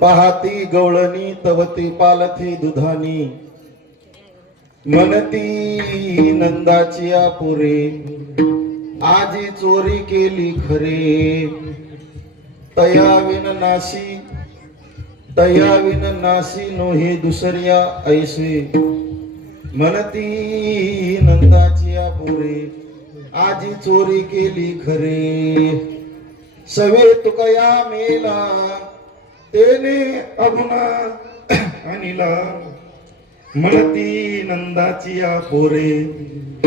पाहती गवळणी तवती पालथी दुधानी मनती नंदाची आपुरे आजी चोरी केली खरे तयाविन नासी नोहे दुसऱ्या ऐसे मनती नंदाची आपुरे आजी चोरी केली खरे सवे तुकया मेला तेने अगुना अनिला म्हणती नंदाची आपोरे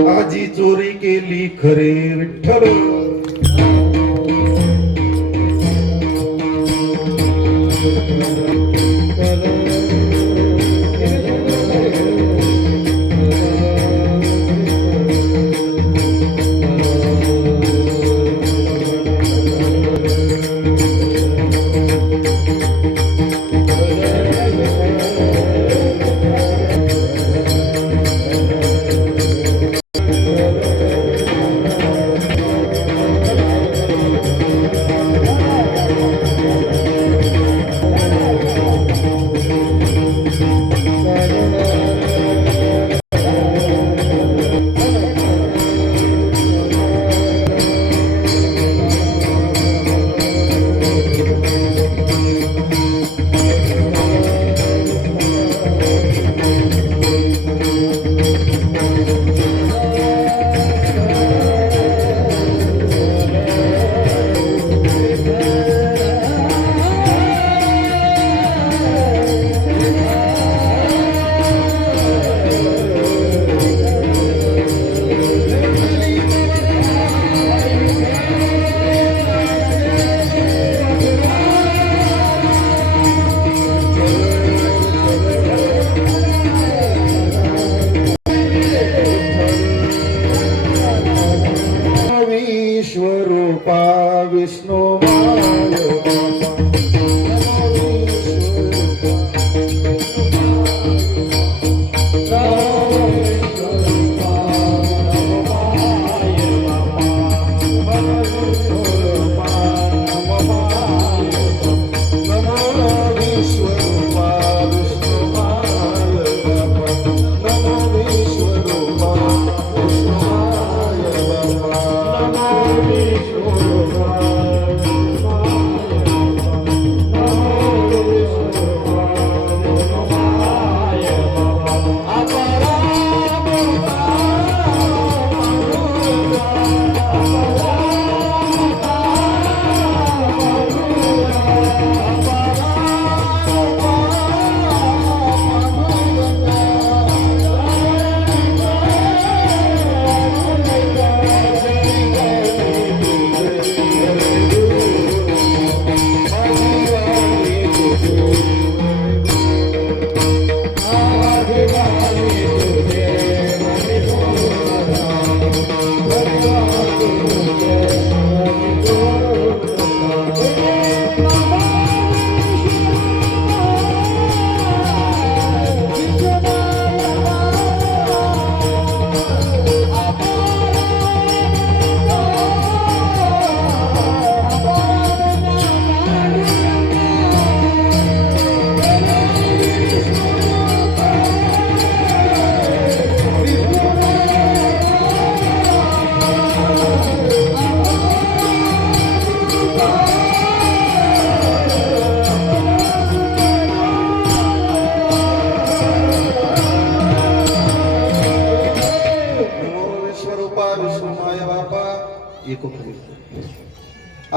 आजी चोरी केली खरे विठ्ठल विश्वरूपा विष्णु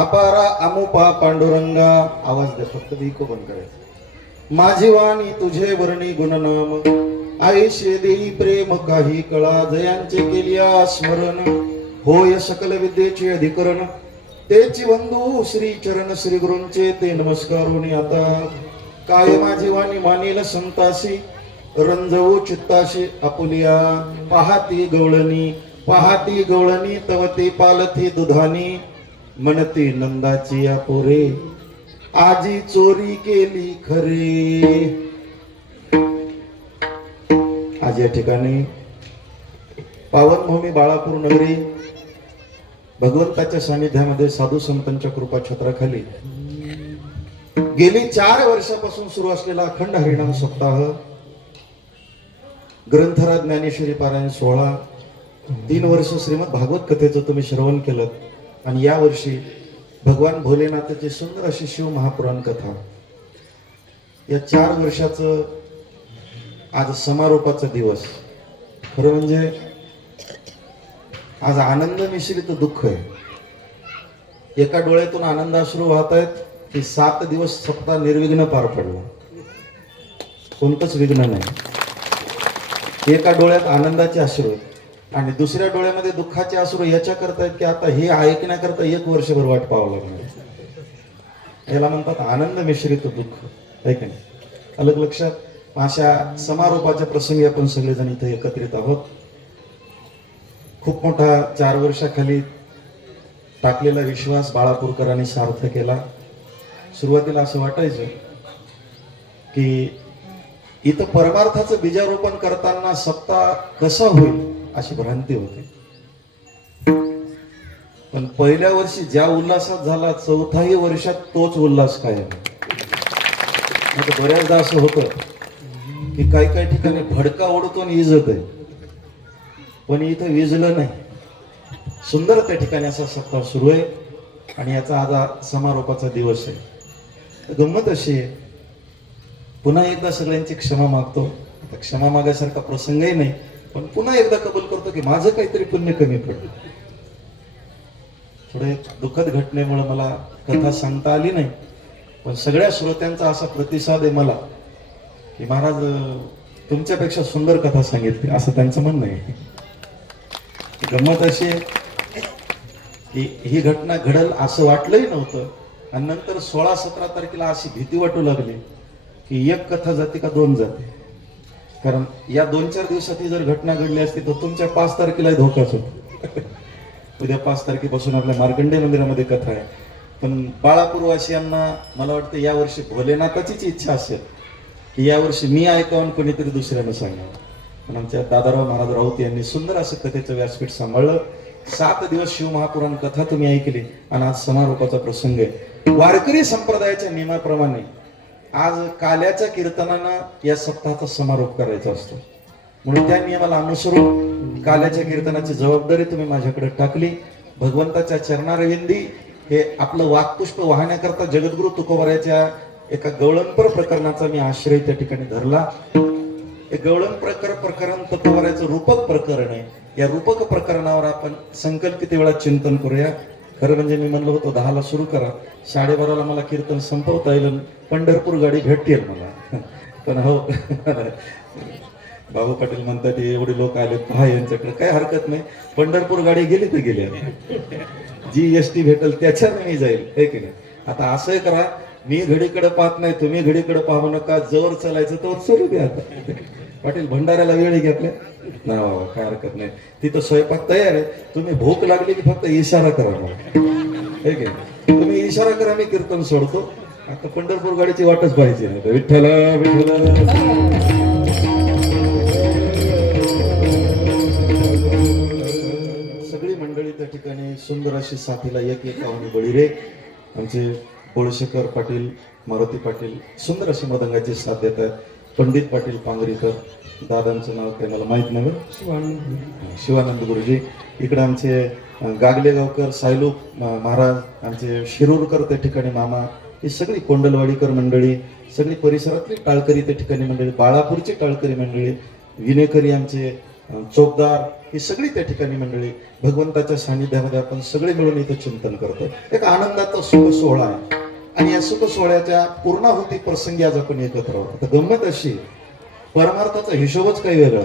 अपारा अमुपा पांडुरंगा आवाज दे फक्त इको बंद करायचं माझी वाणी तुझे वर्णी गुणनाम आयुष्य देई प्रेम काही कळा जयांचे केलिया स्मरण होय सकल विद्येचे अधिकरण तेची बंधू श्री चरण श्री गुरूंचे ते नमस्कारोनी आता काय माझी वाणी मानेल संतासी रंजवू चित्ताशी आपुलिया पाहती गवळणी तवते पालथी दुधानी म्हणती नंदाची आपुरे आजी चोरी केली खरे। आज या ठिकाणी पावनभूमी बाळापूर नगरी भगवंताच्या सानिध्यामध्ये साधू संतांच्या कृपा छत्राखाली गेली 4 वर्षापासून सुरू असलेला अखंड हरिनाम सप्ताह, ग्रंथराज ज्ञानेश्वरी पारायण 16, 3 वर्ष श्रीमद भागवत कथेचं तुम्ही श्रवण केलं आणि या वर्षी भगवान भोलेनाथाची सुंदर अशी शिव महापुराण कथा, या 4 वर्षाचं आज समारोपाचा दिवस. खरं म्हणजे आज आनंद मिश्रित दुःख आहे. एका डोळ्यातून आनंदाश्रू वाहत आहेत की 7 दिवस सप्ताह निर्विघ्न पार पडला, कोणतंच विघ्न नाही. एका डोळ्यात आनंदाचे अश्रू आहेत आणि दुसऱ्या डोळ्यामध्ये दुःखाचे अश्रू याच्या करतायत की आता हे ऐकण्याकरता 1 वर्षभर वाट पाहावं लागणार. याला म्हणतात आनंद मिश्रित दुःख, आहे की नाही? अलग लक्षात. अशा समारोपाच्या प्रसंगी आपण सगळेजण इथे एकत्रित आहोत. खूप मोठा 4 वर्षाखाली टाकलेला विश्वास बाळापूरकरांनी सार्थ केला. सुरुवातीला असं वाटायचं की इथं परमार्थाचं बीजारोपण करताना सप्ताह कसा होईल अशी भ्रांती होती. पण पहिल्या वर्षी ज्या उल्हासात झाला, 4थाही वर्षात तोच उल्हास कायम. बऱ्याचदा असं होतं की काही ठिकाणी भडका ओढतो आणि इजत आहे, पण इथं विजलं नाही. सुंदर त्या ठिकाणी असा सप्ताह सुरू आहे आणि याचा आज समारोपाचा दिवस आहे. गंमत अशी आहे, पुन्हा एकदा सगळ्यांची क्षमा मागतो. आता क्षमा मागायसारखा प्रसंगही नाही, पण पुन्हा एकदा कबूल करतो की माझं काहीतरी पुण्य कमी पडलं. थोडे दुःखद घटनेमुळे मला कथा सांगता आली नाही, पण सगळ्या श्रोत्यांचा असा प्रतिसाद आहे मला की महाराज तुमच्यापेक्षा सुंदर कथा सांगितली, असं त्यांचं म्हणणं आहे. गंमत अशी आहे की ही घटना घडल असं वाटलंही नव्हतं आणि नंतर 16-17 तारखेला अशी भीती वाटू लागली की 1 कथा जाते का 2 जाते. कारण या 2-4 दिवसात ही जर घटना घडली असती तर तुमच्या 5 तारखेला धोकाच होता. उद्या 5 तारखेपासून आपल्या मार्कंडेय मंदिरामध्ये कथा आहे. पण बाळापूरवासियांना मला वाटतं यावर्षी भोलेनाथाचीच इच्छा असेल की यावर्षी मी ऐकावं कोणीतरी दुसऱ्यानं सांगावं. पण आमच्या दादाराव महाराज राऊत यांनी सुंदर असं कथेचं व्यासपीठ सांभाळलं. 7 दिवस शिव महापुराण कथा तुम्ही ऐकली आणि आज समारोपाचा प्रसंग आहे. वारकरी संप्रदायाच्या नियमाप्रमाणे आज काल्याच्या कीर्तनानं या सप्ताहाचा समारोप करायचा असतो, म्हणून त्या नियमाला अनुसरून काल्याच्या कीर्तनाची जबाबदारी तुम्ही माझ्याकडे टाकली. भगवंताच्या चरणारविंदी हे आपलं वाक्पुष्प वाहण्याकरता जगद्गुरु तुकोबाराच्या एका गवळणपर प्रकरणाचा मी आश्रय त्या ठिकाणी धरला. हे गवळण प्रकरण तुकोबाराचं रूपक प्रकरण आहे. या रूपक प्रकरणावर आपण संकल्पित वेळा चिंतन करूया. खरं म्हणजे मी म्हणलो होतो 10ला सुरू करा, 12:30ला मला कीर्तन संपवता येईल, पंढरपूर गाडी भेटतील मला. पण हो बाबू पाटील म्हणतात एवढे लोक आले पहा यांच्याकडे, काय हरकत नाही. पंढरपूर गाडी गेली तर गेली, जी एसटी भेटेल त्याच्याने मी जाईल, हे की नाही. आता असं करा, मी घडीकडे पाहत नाही, तुम्ही घडीकडे पाहू नका, जवळ चालायचं तर सुरू द्या. आता पाटील भंडाऱ्याला वेळ घ्या आपल्या ना, बाबा काय हरकत नाही. तिथं स्वयंपाक तयार आहे, तुम्ही भूक लागली की फक्त इशारा करा मला, हे की नाही. तुम्ही इशारा करा, मी कीर्तन सोडतो. आता पंढरपूर गाडीची वाटच पाहिजे. विठ्ठल विठ्ठल. सगळी मंडळी त्या ठिकाणी सुंदर अशी साथीला एक आवणी बळी रे. आमचे बोळशेकर पाटील, मारुती पाटील सुंदर अशी मदंगाची साथ देत आहेत. पंडित पाटील पांगरीकर, दादांचं नाव काही मला माहित नाही, शिवानंद गुरुजी. इकडे आमचे गागले गावकर, सायलू महाराज, आमचे शिरूरकर त्या ठिकाणी मामा, ही सगळी कोंडलवाडीकर मंडळी, सगळी परिसरातली टाळकरी त्या ठिकाणी मंडळी, बाळापूरची टाळकरी मंडळी, विनेकरी आमचे चोपदार, ही सगळी त्या ठिकाणी मंडळी. भगवंताच्या सानिध्यामध्ये आपण सगळे मिळून इथं चिंतन करतो. एक आनंदाचा सुख सोहळा आहे आणि या सुख सोहळ्याच्या पूर्णाहुती प्रसंगी आज आपण एकत्र आहोत. आता गंमत अशी, परमार्थाचा हिशोबच काही वेगळा.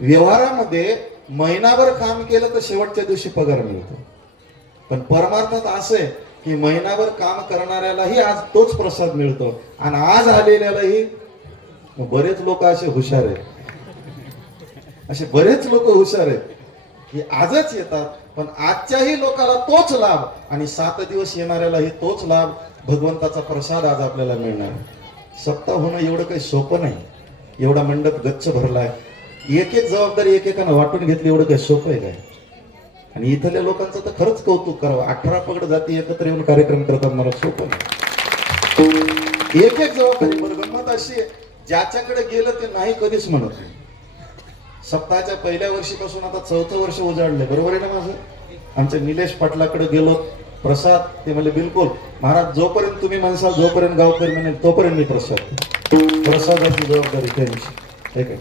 व्यवहारामध्ये महिनाभर काम केलं तर शेवटच्या दिवशी पगार मिळतो, पण परमार्थात असं आहे की महिनाभर काम करणाऱ्यालाही आज तोच प्रसाद मिळतो आणि आज आलेल्यालाही. बरेच लोक असे हुशार आहेत, असे बरेच लोक हुशार आहेत की आजच येतात, पण आजच्याही लोकाला तोच लाभ आणि 7 दिवस येणाऱ्यालाही तोच लाभ. भगवंताचा प्रसाद आज आपल्याला मिळणार. सप्ताह होणं एवढं काही सोपं नाही. एवढा मंडप गच्च भरलाय, एक एक जबाबदारी एकेकानं वाटून घेतली, एवढं काही सोपं आहे काय? आणि इथल्या लोकांचं तर खरंच कौतुक करावं. 18 पगड जाती एकत्र येऊन कार्यक्रम करतात, मला सोपं नाही. एक एक जबाबदारी. बरं गंमत अशी आहे, ज्याच्याकडे गेलं ते नाही कधीच म्हणत नाही. सप्ताहाच्या पहिल्या वर्षीपासून आता 4थं वर्ष उजाडलंय, बरोबर आहे ना माझं. आमच्या निलेश पाटलाकडे गेलो, प्रसाद, ते म्हणले बिलकुल महाराज, जोपर्यंत तुम्ही म्हणसाल, जोपर्यंत गावकरी म्हणेल तोपर्यंत मी प्रसादाची जबाबदारी त्यांची. ठीक आहे.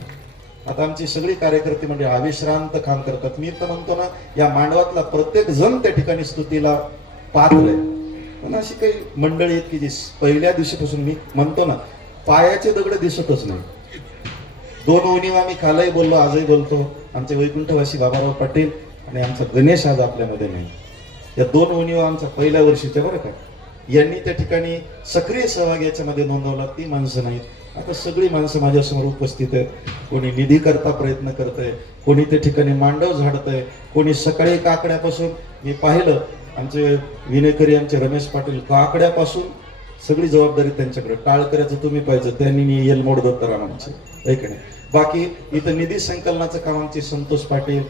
आता आमची सगळी कार्यकर्ते म्हणजे अविश्रांत काम करतात. मी तर म्हणतो ना, या मांडवातला प्रत्येक जण त्या ठिकाणी स्तुतीला पात्र आहे. पण अशी काही मंडळी आहेत की जी पहिल्या दिवशीपासून, मी म्हणतो ना, पायाचे दगड दिसतच नाही. 2 उणिवा मी कालही बोललो, आजही बोलतो. आमचे वैकुंठवासी बाबाराव पाटील आणि आमचा गणेश आज आपल्यामध्ये नाही. या 2 उणिवा आमच्या पहिल्या वर्षीच्या, बरं का. यांनी त्या ठिकाणी सक्रिय सहभाग याच्यामध्ये नोंदवला. ती माणसं नाहीत. आता सगळी माणसं माझ्यासमोर उपस्थित आहेत. कोणी निधी करता प्रयत्न करतंय, कोणी त्या ठिकाणी मांडव झाडतंय, कोणी सकाळी काकड्यापासून, मी पाहिलं आमचे विनेकरी, आमचे रमेश पाटील, काकड्यापासून सगळी जबाबदारी त्यांच्याकडे. टाळकऱ्याचं तुम्ही पाहिजे, त्यांनी येलमोड दत्तराम आमचे, ऐक नाही. बाकी इथं निधी संकलनाचं काम आमचे संतोष पाटील,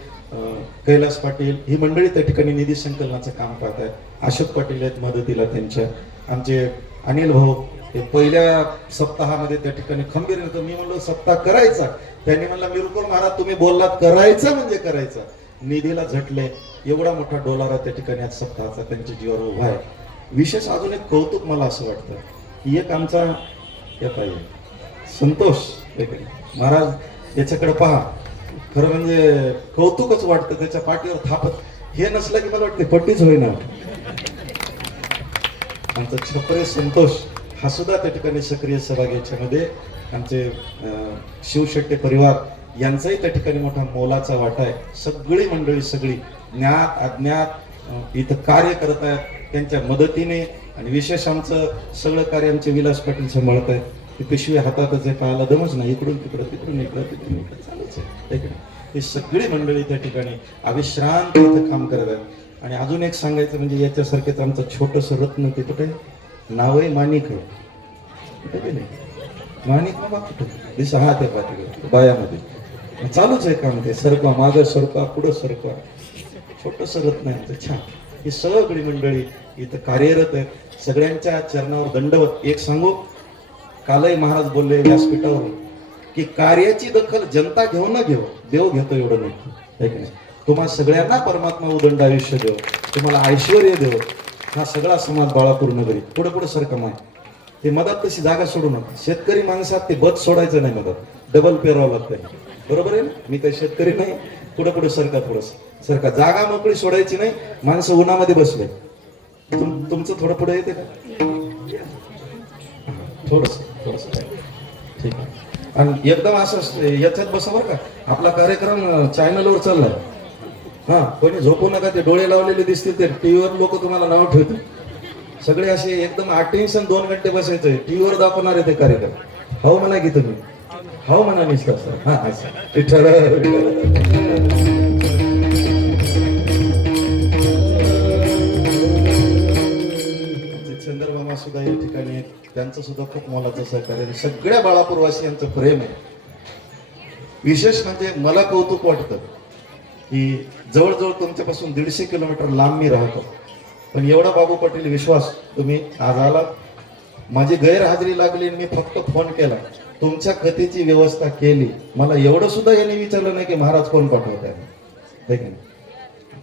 कैलास पाटील, ही मंडळी त्या ठिकाणी निधी संकलनाचं काम पाहत आहेत. अशोक पाटील आहेत मदतीला त्यांच्या. आमचे अनिल भाऊ हे पहिल्या सप्ताहामध्ये त्या ठिकाणी खंबीर होतं. मी म्हणलो सप्ताह करायचा, त्यांनी म्हणला बिलकुल महाराज, तुम्ही बोललात करायचा म्हणजे करायचा. निधीला झटले. एवढा मोठा डोलारा त्या ठिकाणी आज सप्ताहाचा त्यांच्या जीवावर उभा आहे. विशेष अजून एक कौतुक मला असं वाटतं की एक आमचा संतोष महाराज, याच्याकडे पहा, खरं म्हणजे कौतुकच वाटतं. त्याच्या पाठीवर थापत हे नसलं की मला वाटते पट्टीच होईना. आमचा छपरे संतोष हा सुद्धा त्या ठिकाणी सक्रिय सहभाग याच्यामध्ये. आमचे शिवशेट्टे परिवार यांचाही त्या ठिकाणी मोठा मोलाचा वाटा आहे. सगळी मंडळी, सगळी ज्ञात अज्ञात इथं कार्य करत आहेत त्यांच्या मदतीने. आणि विशेष आमचं सगळं कार्य आमचे विलास पाटील सांभाळत आहेत. ती पिशवी हातातच आहे, पाहायला दमच नाही. इकडून तिकडं, तिकडून इकडं, तिकडून इकडं चालूच आहे. ही सगळी मंडळी त्या ठिकाणी अविश्रांत इथं काम करत आहेत. आणि अजून एक सांगायचं म्हणजे याच्यासारखेच आमचं छोटंसं रत्न, ते कुठे नाव आहे, माणिक आहे. कुठे नाही माणिक ना, कुठे दिसा, हा त्या पाठी बायामध्ये चालूच आहे काम. ते सरका, मागं सरका, पुढं सरका, छोटंसं रत्न आहे आमचं. छान. ही सगळी मंडळी इथं कार्यरत आहेत. सगळ्यांच्या चरणावर दंडवत. एक सांगू, कालही महाराज बोलले व्यासपीठावर की कार्याची दखल जनता घेऊ न घेऊ, देव घेतो एवढं नाही. तुम्हा सगळ्यांना परमात्मा उदंड आयुष्य देव, तुम्हाला ऐश्वर देव. हा सगळा समाज बाळापूर नगरी पुढे पुढे सरकम आहे. ते मदत तशी जागा सोडू नका. शेतकरी माणसात ते बद सोडायचं नाही, मदत डबल पेरावं लागतं. बरोबर आहे ना. मी काही शेतकरी नाही. पुढे पुढे सरका, थोडस सरका. जागा मोकळी सोडायची नाही. माणसं उन्हामध्ये बसले. तुमचं थोडं पुढे येते का? थोडस थोडस ठीक आहे. आणि एकदम असं याच्यात बसा बरं का. आपला कार्यक्रम चॅनलवर चाललाय. हा, कोणी झोपू नका. ते डोळे लावलेले दिसतील, ते टीव्हीवर लोक तुम्हाला नाव ठेवतील. सगळे असे एकदम अटेन्शन 2 घंटे बसायचंय. टीव्हीवर दाखवणार आहे ते कार्यक्रम. हो म्हणा की तुम्ही, हो म्हणा निसता सर. हा चंद्रमामा सुद्धा या ठिकाणी, त्यांचं सुद्धा खूप मोलाचं सहकार्य. सगळ्या बाळापूरवासियांचं प्रेम आहे. विशेष म्हणजे मला कौतुक वाटतं की जवळजवळ तुमच्यापासून 150 किलोमीटर लांब मी राहतो, पण एवढा बाबू पाटील विश्वास तुम्ही आज आला. माझी गैरहजेरी लागली, मी फक्त फोन केला, तुमच्या कथेची व्यवस्था केली. मला एवढं सुद्धा यांनी विचारलं नाही की महाराज कोण पाठवत आहे.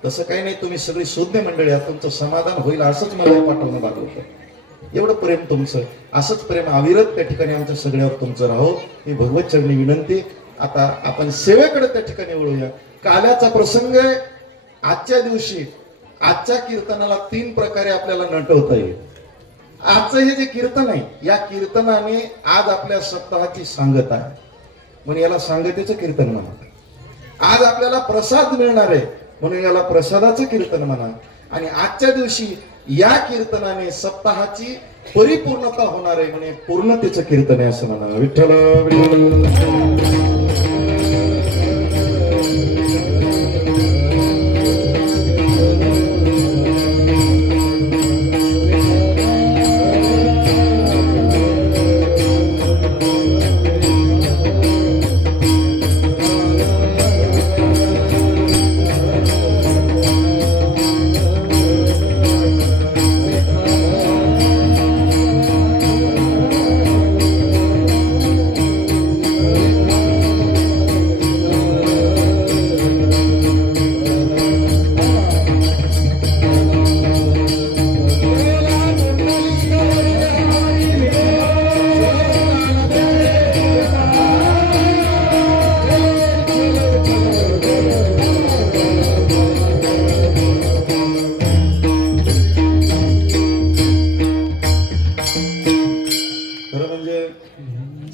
तसं काही नाही. तुम्ही सगळी शून्य मंडळी आहात. तुमचं समाधान होईल असंच मला पाठवणं लागलं होतं. एवढं प्रेम तुमचं, असंच प्रेम अविरत त्या ठिकाणी आमच्या सगळ्यावर तुमचं राहो ही भगवत चरणी विनंती. आता आपण सेवेकडे त्या ठिकाणी वळूया. काल्याचा प्रसंग आहे. आजच्या दिवशी, आजच्या कीर्तनाला 3 प्रकारे आपल्याला नटवता येईल. आजचं हे जे कीर्तन आहे, या कीर्तनाने आज आपल्या सप्ताहाची सांगत आहे, म्हणून याला सांगतेचं कीर्तन म्हणा. आज आपल्याला प्रसाद मिळणार आहे, म्हणून याला प्रसादाचं कीर्तन म्हणा. आणि आजच्या दिवशी या कीर्तनाने सप्ताहाची परिपूर्णता होणार आहे, म्हणजे पूर्णतेचं कीर्तन आहे असं म्हणा. विठ्ठल विठ्ठल.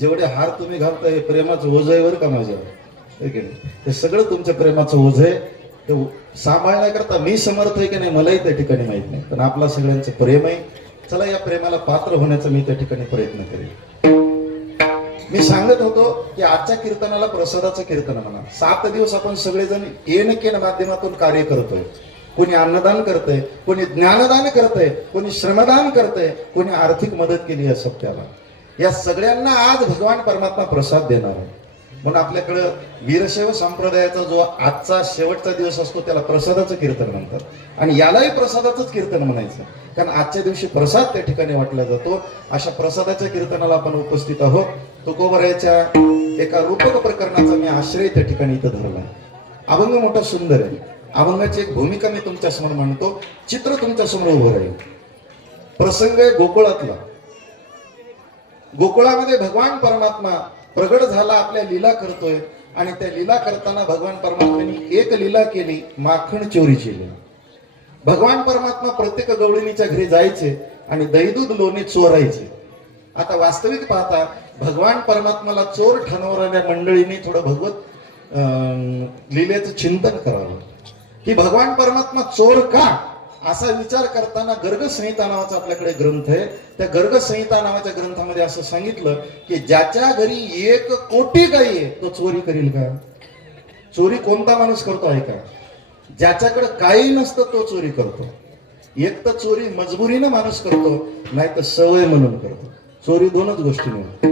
जेवढे हार तुम्ही घालताय हे प्रेमाचं ओझ आहे बरं का माझ्यावर, है की नाही? हे सगळं तुमच्या प्रेमाचं ओझ आहे. ते सांभाळण्याकरता मी समर्थ आहे की नाही मलाही त्या ठिकाणी माहित नाही, पण आपला सगळ्यांचं प्रेम आहे. चला या प्रेमाला पात्र होण्याचा मी त्या ठिकाणी प्रयत्न करेन. मी सांगत होतो की आजच्या कीर्तनाला प्रसादाचं कीर्तन म्हणा. 7 दिवस आपण सगळेजण येणकेन माध्यमातून कार्य करतोय. कोणी अन्नदान करतंय, कोणी ज्ञानदान करतंय, कोणी श्रमदान करतंय, कोणी आर्थिक मदत केली आहे सत्याला. या सगळ्यांना आज भगवान परमात्मा प्रसाद देणार आहे. म्हणून आपल्याकडं वीरशैव संप्रदायाचा जो आजचा शेवटचा दिवस असतो त्याला प्रसादाचं कीर्तन म्हणतात, आणि यालाही प्रसादाचंच कीर्तन म्हणायचं, कारण आजच्या दिवशी प्रसाद त्या ठिकाणी वाटला जातो. अशा प्रसादाच्या कीर्तनाला आपण उपस्थित आहोत. तुकोबरायाच्या एका रूपक प्रकरणाचा मी आश्रय त्या ठिकाणी इथं धरला. अभंग मोठा सुंदर आहे. अभंगाची एक भूमिका मी तुमच्या समोर मांडतो, चित्र तुमच्या समोर उभं राहील. प्रसंग आहे गोकुळातला. गोकुळामध्ये भगवान परमात्मा प्रगट झाला, आपल्या लीला करतोय, आणि त्या लीला करताना भगवान परमात्म्याने एक लीला केली, माखण चोरीची लीला. भगवान परमात्मा प्रत्येक गवळणीच्या घरी जायचे आणि दैदूध लोणी चोरायचे. आता वास्तविक पाहता भगवान परमात्माला चोर ठरवणाऱ्या मंडळींनी थोडं भगवत लीलेचं चिंतन करावं की भगवान परमात्मा चोर का, असा विचार करताना गर्ग संहिता नावाचा आपल्याकडे ग्रंथ आहे. त्या गर्ग संहिता नावाच्या ग्रंथामध्ये असं सांगितलं की ज्याच्या घरी 1 कोटी गायी आहे तो चोरी करील का? चोरी कोणता माणूस करतो आहे का? ज्याच्याकडे काही नसतं तो चोरी करतो. एक तर चोरी मजबुरीनं माणूस करतो, नाही तर सवय म्हणून करतो. चोरी दोनच गोष्टी मिळतात.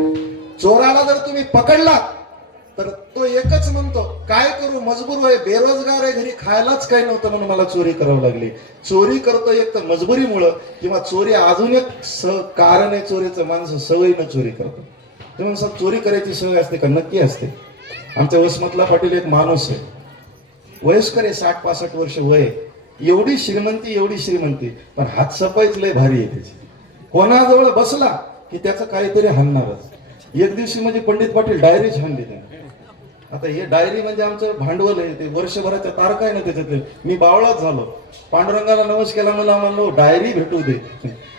चोराला जर तुम्ही पकडला तर तो एकच म्हणतो काय करू, मजबूर आहे, बेरोजगार आहे, घरी खायलाच काही नव्हतं म्हणून मला चोरी करावी लागली. चोरी करतो एक तर मजबुरीमुळं, किंवा चोरी अजून एक कारण आहे चोरीचं, माणसं सवयीनं चोरी करतो. तुम्ही म्हणता चोरी करायची सवय असते का? नक्की असते. आमच्या वसमतला पाटील एक माणूस आहे, वयस्कर आहे, 60-65 वर्ष वय, एवढी श्रीमंती, पण हात सफाईच लय भारी आहे त्याची. कोणाजवळ बसला की त्याचं काहीतरी हाणणारच. एक दिवशी म्हणजे पंडित पाटील डायरीच हाणली त्याने. आता हे डायरी म्हणजे आमचं भांडवल आहे, ते वर्षभराच्या तारखा आहे ना त्याच्यातले. मी बावळाच झालो. पांडुरंगाला नवस केला, मला म्हणलो डायरी भेटू दे,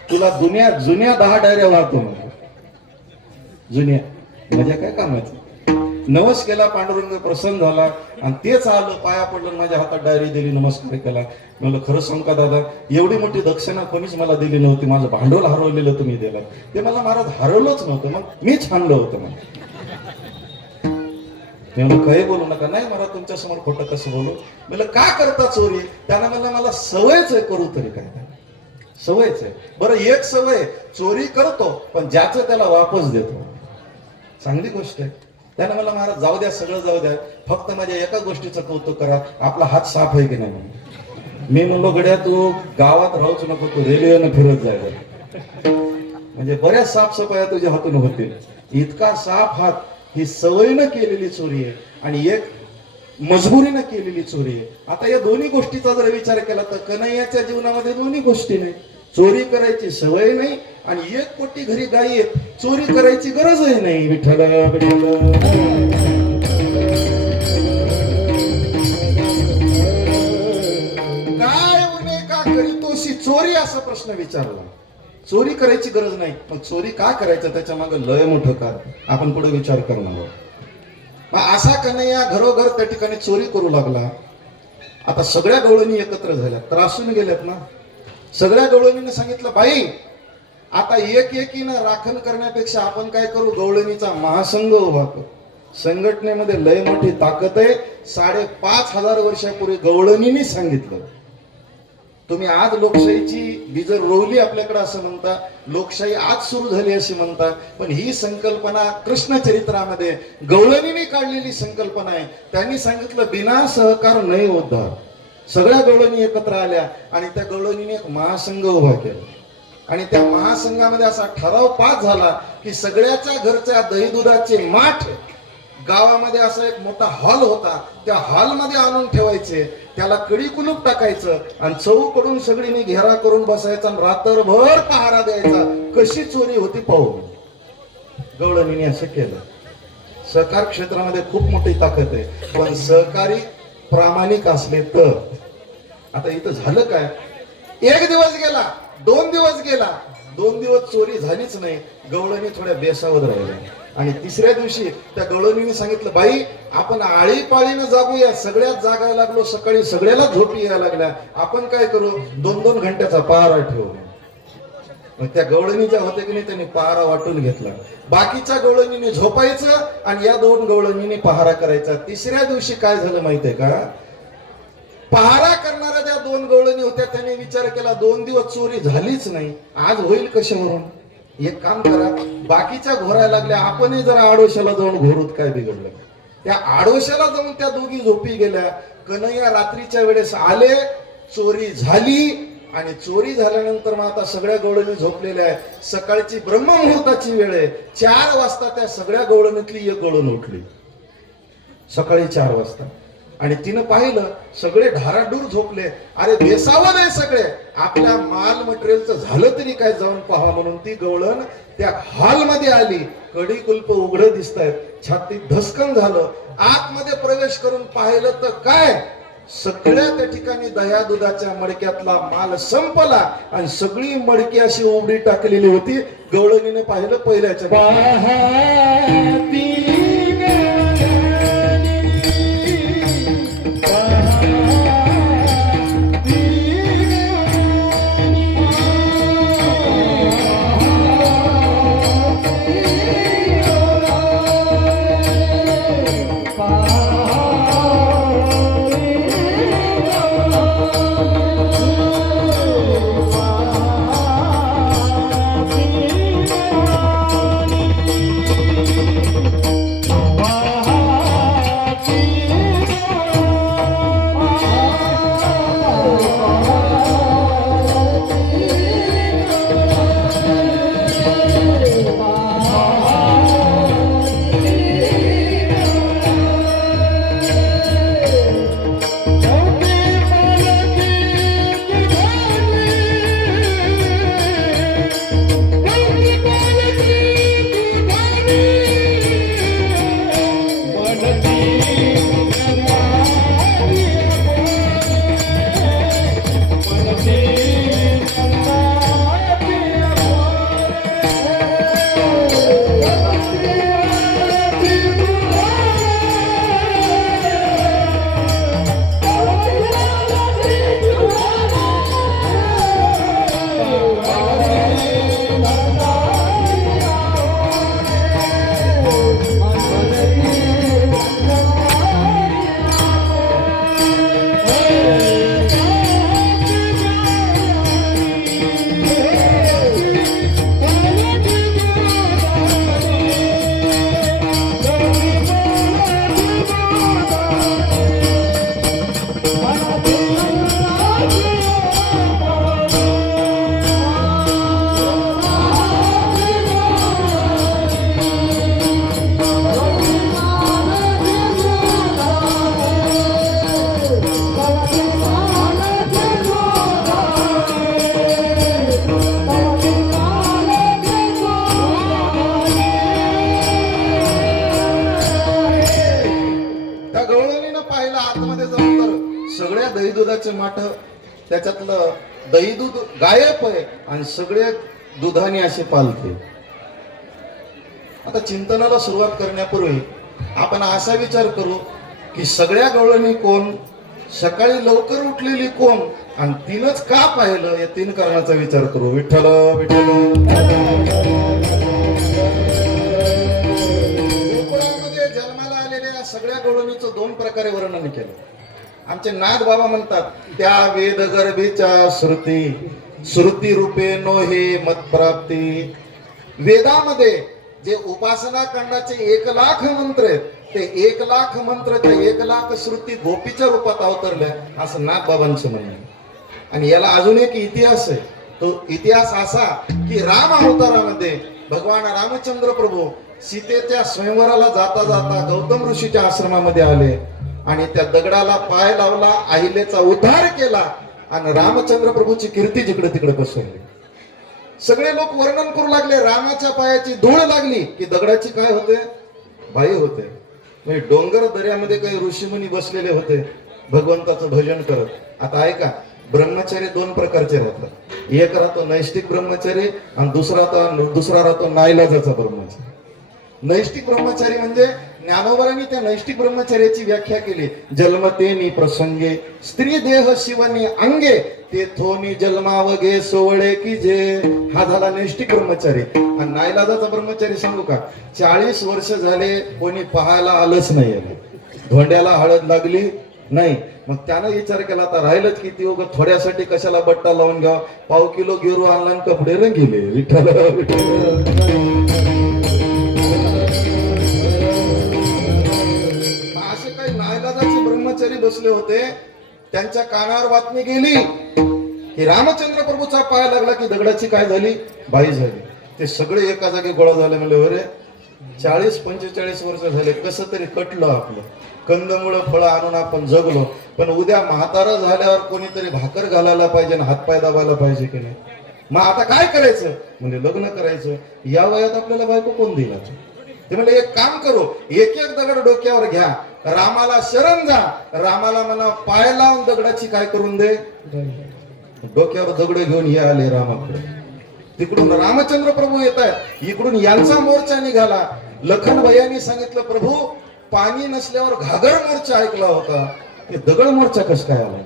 तुला जुन्या 10 डायऱ्या वाहतो म्हणजे जुन्या, म्हणजे काय कामाचं. नवस केला, पांडुरंग प्रसन्न झाला, आणि तेच आलं, पाया पडलं, माझ्या हातात डायरी दिली, नमस्कार केला. म्हणलं खरं सांगू का दादा, एवढी मोठी दक्षिणा कोणीच मला दिली नव्हती, माझं भांडवल हरवलेलं तुम्ही दिलं. ते मला महाराज हरवलंच नव्हतं, मग मीच हाणलं होतं. मग मी म्हणलं काही बोलू नका. नाही मला तुमच्या समोर खोटं कसं बोलू. म्हणलं का करता चोरी? त्यानं म्हणलं मला सवयच आहे, करू तरी काय, सवयच आहे. बरं एक सवय, चोरी करतो पण ज्याचं त्याला वापस देतो, चांगली गोष्ट आहे. त्यानं मला महाराज जाऊ द्या, सगळं जाऊ द्या, फक्त माझ्या एका गोष्टीचं कौतुक करा, आपला हात साफ आहे की नाही म्हणून. मी म्हणलो गड्या तू गावात राहूच नको, तू रेल्वेनं फिरत जायला, म्हणजे बऱ्याच साफसफाया तुझ्या हातून होतील. इतका साफ हात ही सवयीनं केलेली चोरी आहे, आणि एक मजबुरीनं केलेली चोरी आहे. आता या दोन्ही गोष्टीचा जर विचार केला तर कन्हैयाच्या जीवनामध्ये दोन्ही गोष्टी नाही. चोरी करायची सवय नाही, आणि 1 कोटी घरी गायी आहेत, चोरी करायची गरजही नाही. विठ्ठल काय उणे का करीतोशी चोरी, असा प्रश्न विचारला. चोरी करायची गरज नाही, मग चोरी का करायचं, त्याच्या मागे लय मोठं कारण आपण पुढे विचार करणार आहोत. मग असा कन्हैया घरोघर त्या ठिकाणी चोरी करू लागला. आता सगळ्या गवळणी एकत्र झाल्या, त्रासून गेल्यात ना. सगळ्या गवळणीने सांगितलं बाई आता एकीनं राखण करण्यापेक्षा आपण काय करू, गवळणीचा महासंघ उभा करू. संघटनेमध्ये लय मोठी ताकद आहे. 5,500 वर्षापूर्वी गवळणींनी सांगितलं. तुम्ही आज लोकशाहीची बीजर रोवली आपल्याकडे असं म्हणता, लोकशाही आज सुरू झाली अशी म्हणता, पण ही संकल्पना कृष्ण चरित्रामध्ये गवळणींनी काढलेली संकल्पना आहे. त्यांनी सांगितलं बिना सहकार नाही उद्धार. सगळ्या गवळणी एकत्र आल्या आणि त्या गवळणीने एक महासंघ उभा केला, आणि त्या महासंघामध्ये असा ठराव पास झाला की सगळ्याच्या घरच्या दही दुधाचे माठ गावामध्ये असा एक मोठा हॉल होता, त्या हॉलमध्ये आणून ठेवायचे, त्याला कडी कुलूप टाकायचं, आणि चौकडून सगळीने घेरा करून बसायचा, आणि रात्रभर पहारा द्यायचा, कशी चोरी होती पाहून. गवळणीने असं केलं. सहकार क्षेत्रामध्ये खूप मोठी ताकद आहे, पण सहकारी प्रामाणिक असले तर. आता इथं झालं काय, 1 दिवस गेला, 2 दिवस गेला, 2 दिवस चोरी झालीच नाही. गवळणी थोड्या बेसावत राहिल्या आणि तिसऱ्या दिवशी त्या गवळणीने सांगितलं, बाई आपण आळीपाळीनं जागूया. सगळ्यात जागायला लागलो, सकाळी सगळ्याला झोपी यायला लागल्या, आपण काय करू, 2-2 घंट्याचा पहारा ठेवू. मग त्या गवळणी ज्या होत्या की नाही त्यांनी पहारा वाटून घेतला. बाकीच्या गवळणीने झोपायचं आणि या 2 गवळणीने पहारा करायचा. तिसऱ्या दिवशी काय झालं माहितीये का, पहारा करणाऱ्या ज्या 2 गवळणी होत्या त्यांनी विचार केला, 2 दिवस चोरी झालीच नाही, आज होईल कशावरून. एक काम करा, बाकीच्या घोरायला लागल्या, आपणही जरा आडोशाला जाऊन घोरूत, काय बिघडलं. त्या आडोशाला जाऊन त्या दोघी झोपी गेल्या. कन्हैया रात्रीच्या वेळेस आले, चोरी झाली आणि चोरी झाल्यानंतर मग आता सगळ्या गवळणी झोपलेल्या आहेत. सकाळची ब्रह्ममुहूर्ताची वेळ आहे. 4 वाजता त्या सगळ्या गवळणीतली एक गवळण उठली, सकाळी 4 वाजता. आणि तिनं पाहिलं सगळे ढाराडूर झोपले. अरे बेसावं नाही सगळे, आपल्या माल मटेरियलचं झालं तरी काय, जाऊन पहा म्हणून ती गवळण त्या हॉलमध्ये आली. कडी कुलप उघडं दिसत आहेत, छातीत धसकन झालं. आतमध्ये प्रवेश करून पाहिलं तर काय, सगळ्या त्या ठिकाणी दह्या दुधाच्या मडक्यातला माल संपला आणि सगळी मडकी अशी उघडी टाकलेली होती. गवळणीने पाहिलं पहिल्याच्या दही दुधाचे माठ, त्याच्यातलं दही दूध गायब आहे आणि सगळे दुधाने असे पालते. आता चिंतनाला सुरुवात करण्यापूर्वी आपण असा विचार करू की सगळ्या गवळणी कोण, सकाळी लवकर उठलेली कोण आणि तिनंच का पाहिलं, या 3 कारणाचा विचार करू. विठ्ठल विठ्ठल. गोकुळामध्ये जन्माला आलेल्या सगळ्या गवळणीचं 2 प्रकारे वर्णन केलं. आमचे नाथ बाबा म्हणतात, त्या वेद गर्भीच्या श्रुती रूपे नो हे मत प्राप्ती. वेदामध्ये जे उपासना कांडाचे 1,00,000 मंत्र आहेत, ते 1,00,000 मंत्र, त्या 1,00,000 श्रुती गोपीच्या रूपात अवतरल्या, असं नाथ बाबांचं म्हणणं आहे. आणि याला अजून एक इतिहास आहे. तो इतिहास असा की राम अवतारामध्ये भगवान रामचंद्र प्रभू सीतेच्या स्वयंवराला जाता जाता गौतम ऋषीच्या आश्रमामध्ये आले आणि त्या दगडाला पाय लावला, अहिलेचा उद्धार केला आणि रामचंद्र प्रभूची कीर्ती जिकडे तिकडे पसरली. सगळे लोक वर्णन करू लागले, रामाच्या पायाची धूळ लागली की दगडाची काय होते, बाई होते. म्हणजे डोंगर दर्यामध्ये काही ऋषीमुनी बसलेले होते भगवंताचं भजन करत. आता ऐका, ब्रह्मचारी दोन प्रकारचे राहतात. एक राहतो नैष्टिक ब्रह्मचारी आणि दुसरा राहतो नाईलाजाचा ब्रह्मचारी. नैष्टिक ब्रह्मचारी म्हणजे ज्ञानोबरांनी त्या नैष्टिक ब्रह्मचार्याची व्याख्या केली. जन्मतेनी प्रसंगे स्त्री देह शिवने अंगे ते थोनी जन्मावगे सोवळे की जे. हा झाला नैष्टिक ब्रह्मचारी. आणि नाईलाजाचा ब्रह्मचारी सांगू का, 40 वर्ष झाले कोणी पाहायला आलंच नाही, धोंड्याला हळद लागली नाही. मग त्यानं विचार केला आता राहिलंच किती उग थोड्यासाठी कशाला बट्टा लावून घ्या, पाव किलो गेरू आणला आणि कपडे रंगीले. विठ्ठल असे काही नाईलाजाचे ब्रह्मचारी बसले होते. त्यांच्या कानावर बातमी गेली की रामचंद्र प्रभूचा पाय लागला की दगडाची काय झाली, बाई झाली. ते सगळे एका जागी गोळा झाले. म्हणजे अरे 40-45 वर्ष झाले कसं तरी कटलं आपलं, कंदमुळं फळं आणून आपण जगलो, पण उद्या म्हातारा झाल्यावर कोणीतरी भाकर घालायला पाहिजे ना हातपाय दाबायला पाहिजे की नाही. मग आता काय करायचं, म्हणजे लग्न करायचं. या वयात आपल्याला बायको कोण दिला. ते म्हणजे एक काम करू, एक एक दगड डोक्यावर घ्या, रामाला शरण जा, रामाला म्हणा पाय लावून दगडाची काय करून दे. डोक्यावर दगड घेऊन हे आले रामाकडे. तिकडून रामचंद्र प्रभू येत आहेत, इकडून यांचा मोर्चा निघाला. लखन भैयानी सांगितलं प्रभू पाणी नसल्यावर घागर मोर्चा ऐकला होता, ते दगड मोर्चा कस काय आला.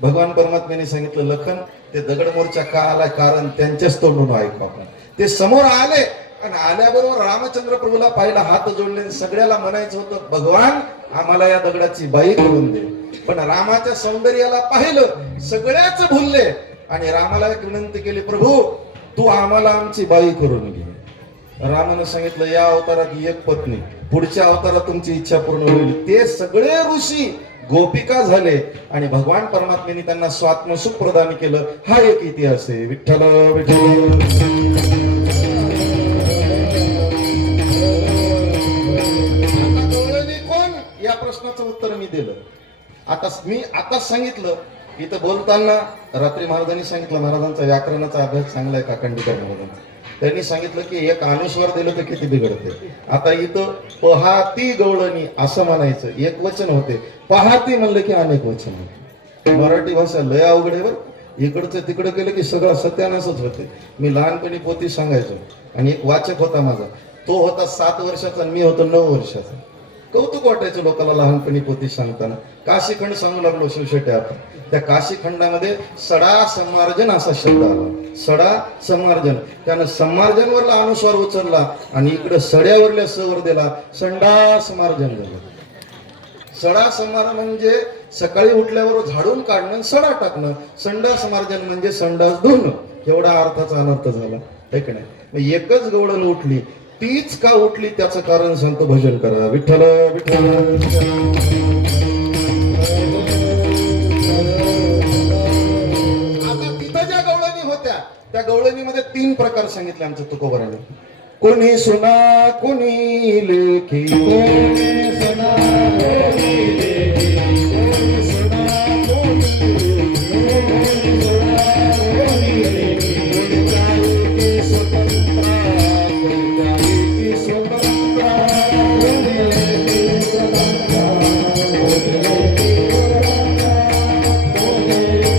भगवान परमात्म्याने सांगितलं लखन ते दगड मोर्चा का आलाय, कारण त्यांच्याच तोंडून ऐकू आपण. ते समोर आले आणि आल्याबरोबर रामचंद्र प्रभूला पाहिला, हात जोडले. सगळ्याला म्हणायचं होतं भगवान आम्हाला या दगडाची बाई करून दे. पण रामाच्या सौंदर्याला पाहिलं, सगळ्याच भुलले आणि रामाला एक विनंती केली, प्रभू तू आम्हाला आमची बाई करून घे. रामानं सांगितलं या अवतारात एक पत्नी, पुढच्या अवतारात तुमची इच्छा पूर्ण होईल. ते सगळे ऋषी गोपिका झाले आणि भगवान परमात्म्याने त्यांना स्वात्मसुख प्रदान केलं. हा एक इतिहास आहे. विठ्ठल विठ्ठल. या प्रश्नाचं उत्तर मी दिलं. आता सांगितलं. इथं बोलताना रात्री महाराजांनी सांगितलं, महाराजांचा व्याकरणाचा अभ्यास चांगला आहे काकंडीकर महाराजांचा. त्यांनी सांगितलं की एक अनुस्वार दिलं तर किती बिघडते. आता इथं पहाती गवळणी असं म्हणायचं, एक वचन होते. पहाती म्हणलं की अनेक वचन होते. मराठी भाषा लय अवघड आहे बरं. इकडचं तिकडं केलं की सगळं सत्यानाशच होते. मी लहानपणी पोती सांगायचो आणि एक वाचक होता माझा, तो होता 7 वर्षाचा आणि मी होतो 9 वर्षाचा. कौतुक वाटायचं लोकांना लहानपणी पोती सांगताना. काशीखंड सांगू लागलो शिवशेट्या आपण. त्या काशीखंडामध्ये सडा समार्जन असा शब्द आला. सडा समार्जन. त्यानं समार्जनवरला अनुस्वार उचलला आणि इकडे सड्यावरल्या सवर दिला, संडास मार्जन झालं. सडा समार म्हणजे सकाळी उठल्यावर झाडून काढणं, सडा टाकणं. संडास मार्जन म्हणजे संडास धुणं. एवढा अर्थाचा अनर्थ झाला आहे की नाही. एकच गवळण उठली, तीच का उठली त्याचं कारण सांगतो, भजन करा. विठ्ठल विठ्ठल. आता तिथं ज्या गवळणी होत्या त्या गवळणीमध्ये 3 प्रकार सांगितले आमच्या तुकोबाराने. कोणी सुना कोणी लेखी, कोणी सुना कोणी लेखी, कोणी सुना कोणी लेखी, कोणी लेखी, कोणी काही की स्वतंत्र, कोणी काही की स्वतंत्र, कोणी लेखी स्वतंत्र, कोणी लेखी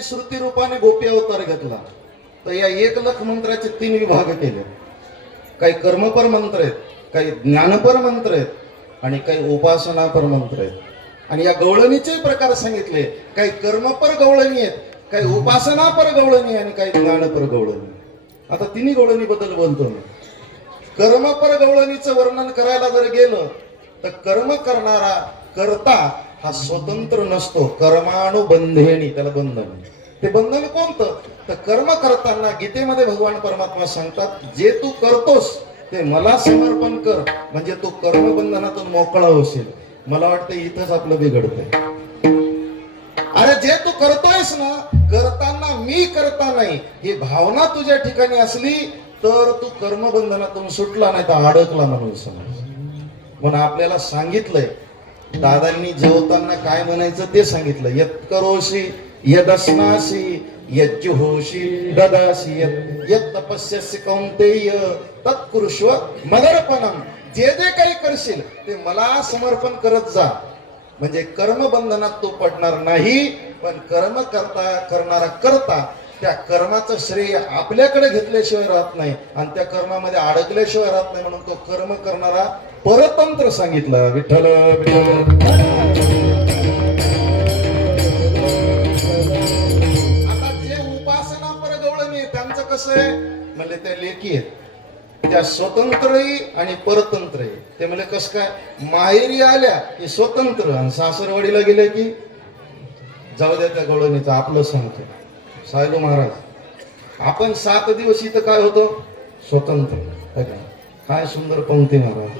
श्रुती रूपाने गोपी अवतार घेतला. तर या 1 लाख मंत्राचे 3 विभाग केले. काही कर्मपर मंत्र आहेत, काही ज्ञानपर मंत्र आहेत आणि काही उपासनापर मंत्र आहेत. आणि या गवळणीचे प्रकार सांगितले. काही कर्मपर गवळणी आहेत, काही उपासनापर गवळणी आणि काही ज्ञानपर गवळणी. आता 3 गवळणी बद्दल बोलतो मी. कर्मपर गवळणीचं वर्णन करायला जर गेलं तर कर्म करणारा कर्ता हा स्वतंत्र नसतो. कर्मानुबंधेनी त्याला बंधन. ते बंधन कोणतं, तर कर्म करताना गीतेमध्ये भगवान परमात्मा सांगतात, जे तू करतोस ते मला समर्पण कर, म्हणजे तू कर्मबंधनातून मोकळा होशील. मला वाटतं इथंच आपलं बिघडतंय. अरे जे तू करतोयस ना करताना मी करता नाही ही भावना तुझ्या ठिकाणी असली तर तू कर्मबंधनातून सुटला, नाही तर अडकला म्हणून समज. म्हणून आपल्याला सांगितलंय, दादांनी जेवताना काय म्हणायचं ते सांगितलं. यत् करोषि यदस्नासि यज्जुहोषि ददासि यत् तपस्यसि कौन्तेय तत्कुरुष्व मदर्पणम. जे जे काही करशील ते मला समर्पण करत जा. म्हणजे कर्मबंधनात तो पडणार नाही, पण कर्म करणारा करता त्या कर्माचं श्रेय आपल्याकडे घेतल्याशिवाय राहत नाही आणि त्या कर्मामध्ये अडकल्याशिवाय राहत नाही. म्हणून तो कर्म करणारा परतंत्र सांगितला. विठ्ठल आता जे उपासना परगवळणी त्यांचं कसं आहे म्हणजे त्या लेखी आहेत, त्या स्वतंत्रही आणि परतंत्रही. ते म्हणजे कसं काय, माहेरी आल्या की स्वतंत्र आणि सासरवाडीला गेले की जाऊ द्या त्या गवळणीचं आपलं सांगतो. सायलो महाराज, आपण 7 दिवस इथं काय होतो स्वतंत्र. काय सुंदर पंक्ती महाराज.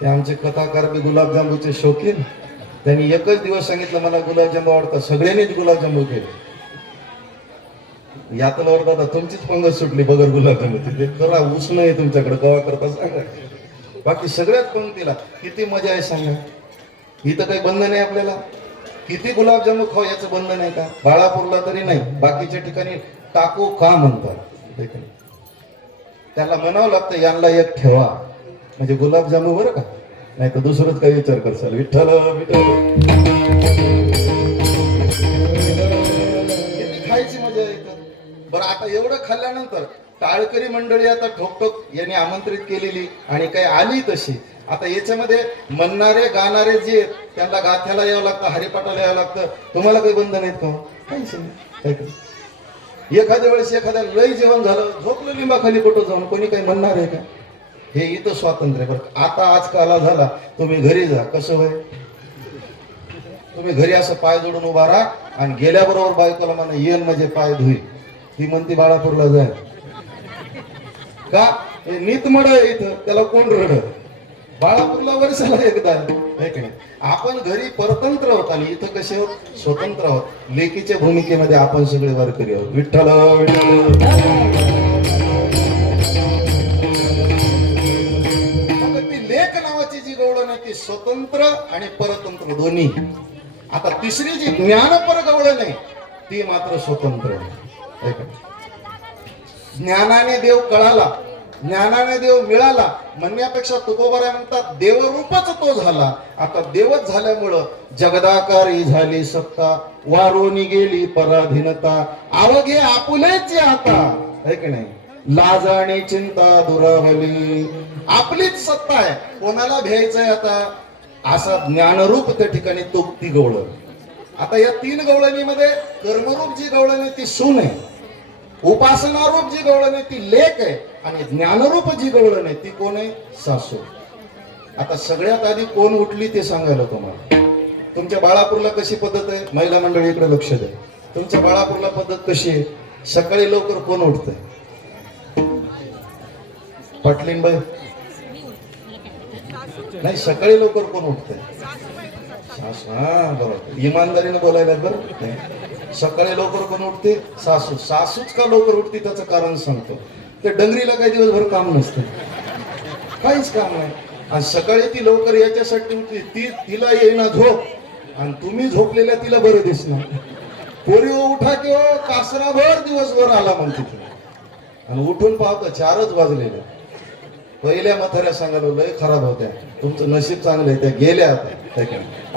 ते आमचे कथाकार बी गुलाबजामुनचे शौकीन. त्यांनी एकच दिवस सांगितलं मला गुलाबजामू आवडतात, सगळ्यांनीच गुलाबजामू केले. यातला दादा तुमचीच पंगत सुटली बगर गुलाबजामुनची. ते करा उष्ण आहे तुमच्याकडे, कवा करता सांगा. बाकी सगळ्यात पंक्तीला किती मजा आहे सांगा. इथं काही बंधन आहे आपल्याला. किती गुलाबजामू खाऊ याचं बंधन आहे का? बाळापूरला तरी नाही, बाकीच्या ठिकाणी टाकू का म्हणतात. त्याला म्हणावं लागतं यांना एक ठेवा म्हणजे गुलाबजामू बरं का, नाही तर दुसरंच काही विचार करसाल. विठ्ठल खायची मजा येते. बरं आता एवढं खाल्ल्यानंतर टाळकरी मंडळी आता ठोकठोक यांनी आमंत्रित केलेली आणि काही आली तशी. आता याच्यामध्ये म्हणणारे गाणारे जे त्यांना गाथ्याला यावं लागतं, हरिपाठाला यावं लागतं. तुम्हाला काही बंधन आहेत का? काहीच नाही. एखाद्या वेळेस एखाद्या लय जेवण झालं, झोपलं लिंबाखाली कुठं जाऊन, कोणी काही म्हणणार आहे का? हे इथं स्वातंत्र्य. बरं आता आज काला झाला, तुम्ही घरी जा. कसं होय, तुम्ही घरी असं पाय जोडून उभा राहा आणि गेल्याबरोबर बायकोला म्हणा येन म्हणजे पाय धुई. ती म्हणती बाळापूरला जाय का, नीतमड इथं त्याला कोण रड. बाळापूरला वर्षाला एकदा आहे की नाही. आपण घरी परतंत्र आहोत आणि इथं कसे आहोत स्वतंत्र आहोत. लेकीच्या भूमिकेमध्ये आपण सगळे वारकरी आहोत. विठ्ठल ती लेक नावाची जी गवळण आहे ती स्वतंत्र आणि परतंत्र दोन्ही. आता तिसरी जी ज्ञानपर गवळण आहे ती मात्र स्वतंत्र आहे. ज्ञानाने देव कळाला, ज्ञानाने देव मिळाला म्हणण्यापेक्षा तुकोबाराय म्हणतात देवरूपच तो झाला. आता देवच झाल्यामुळं जगदाकारी झाली सत्ता, वारोनी गेली पराधीनता, अवघे आपुलेच आता आहे की नाही. लाज आणि चिंता दुरावली, आपलीच सत्ता आहे, कोणाला भ्यायचंय आता. असा ज्ञानरूप त्या ठिकाणी तो ती गवळण. आता या 3 गवळणीमध्ये कर्मरूप जी गवळण आहे ती सून आहे, उपासनारूप जी गवळण आहे ती लेक आहे आणि ज्ञानरूप जी गवळण आहे ती कोण आहे, सासू. आता सगळ्यात आधी कोण उठली ते सांगायला तुम्हाला. तुमच्या बाळापूरला कशी पद्धत आहे, महिला मंडळी इकडे लक्ष द्या. तुमच्या बाळापूरला पद्धत कशी आहे, सकाळी लवकर कोण उठतंय? पाटलीन बाई नाही, सकाळी लवकर कोण उठतंय? सासू. हा बरोबर, इमानदारीने बोलायला बरं. सकाळी लवकर कोण उठते? सासू. सासूच का लवकर उठते त्याचं कारण सांगतो. ते डंगरीला काही दिवसभर काम नसतं, काहीच काम नाही, आणि सकाळी ती लवकर याच्यासाठी उठते ती तिला येईना झोप आणि तुम्ही झोपलेल्या तिला बरं दिसणार. पोरी उठा किंवा कासराभर दिवसभर आला म्हणते ती, आणि उठून पाहतो 4च वाजलेले. पहिल्या म्हाताऱ्या सांगायला लय खराब होत्या, तुमचं नशीब चांगलं आहे त्या गेल्या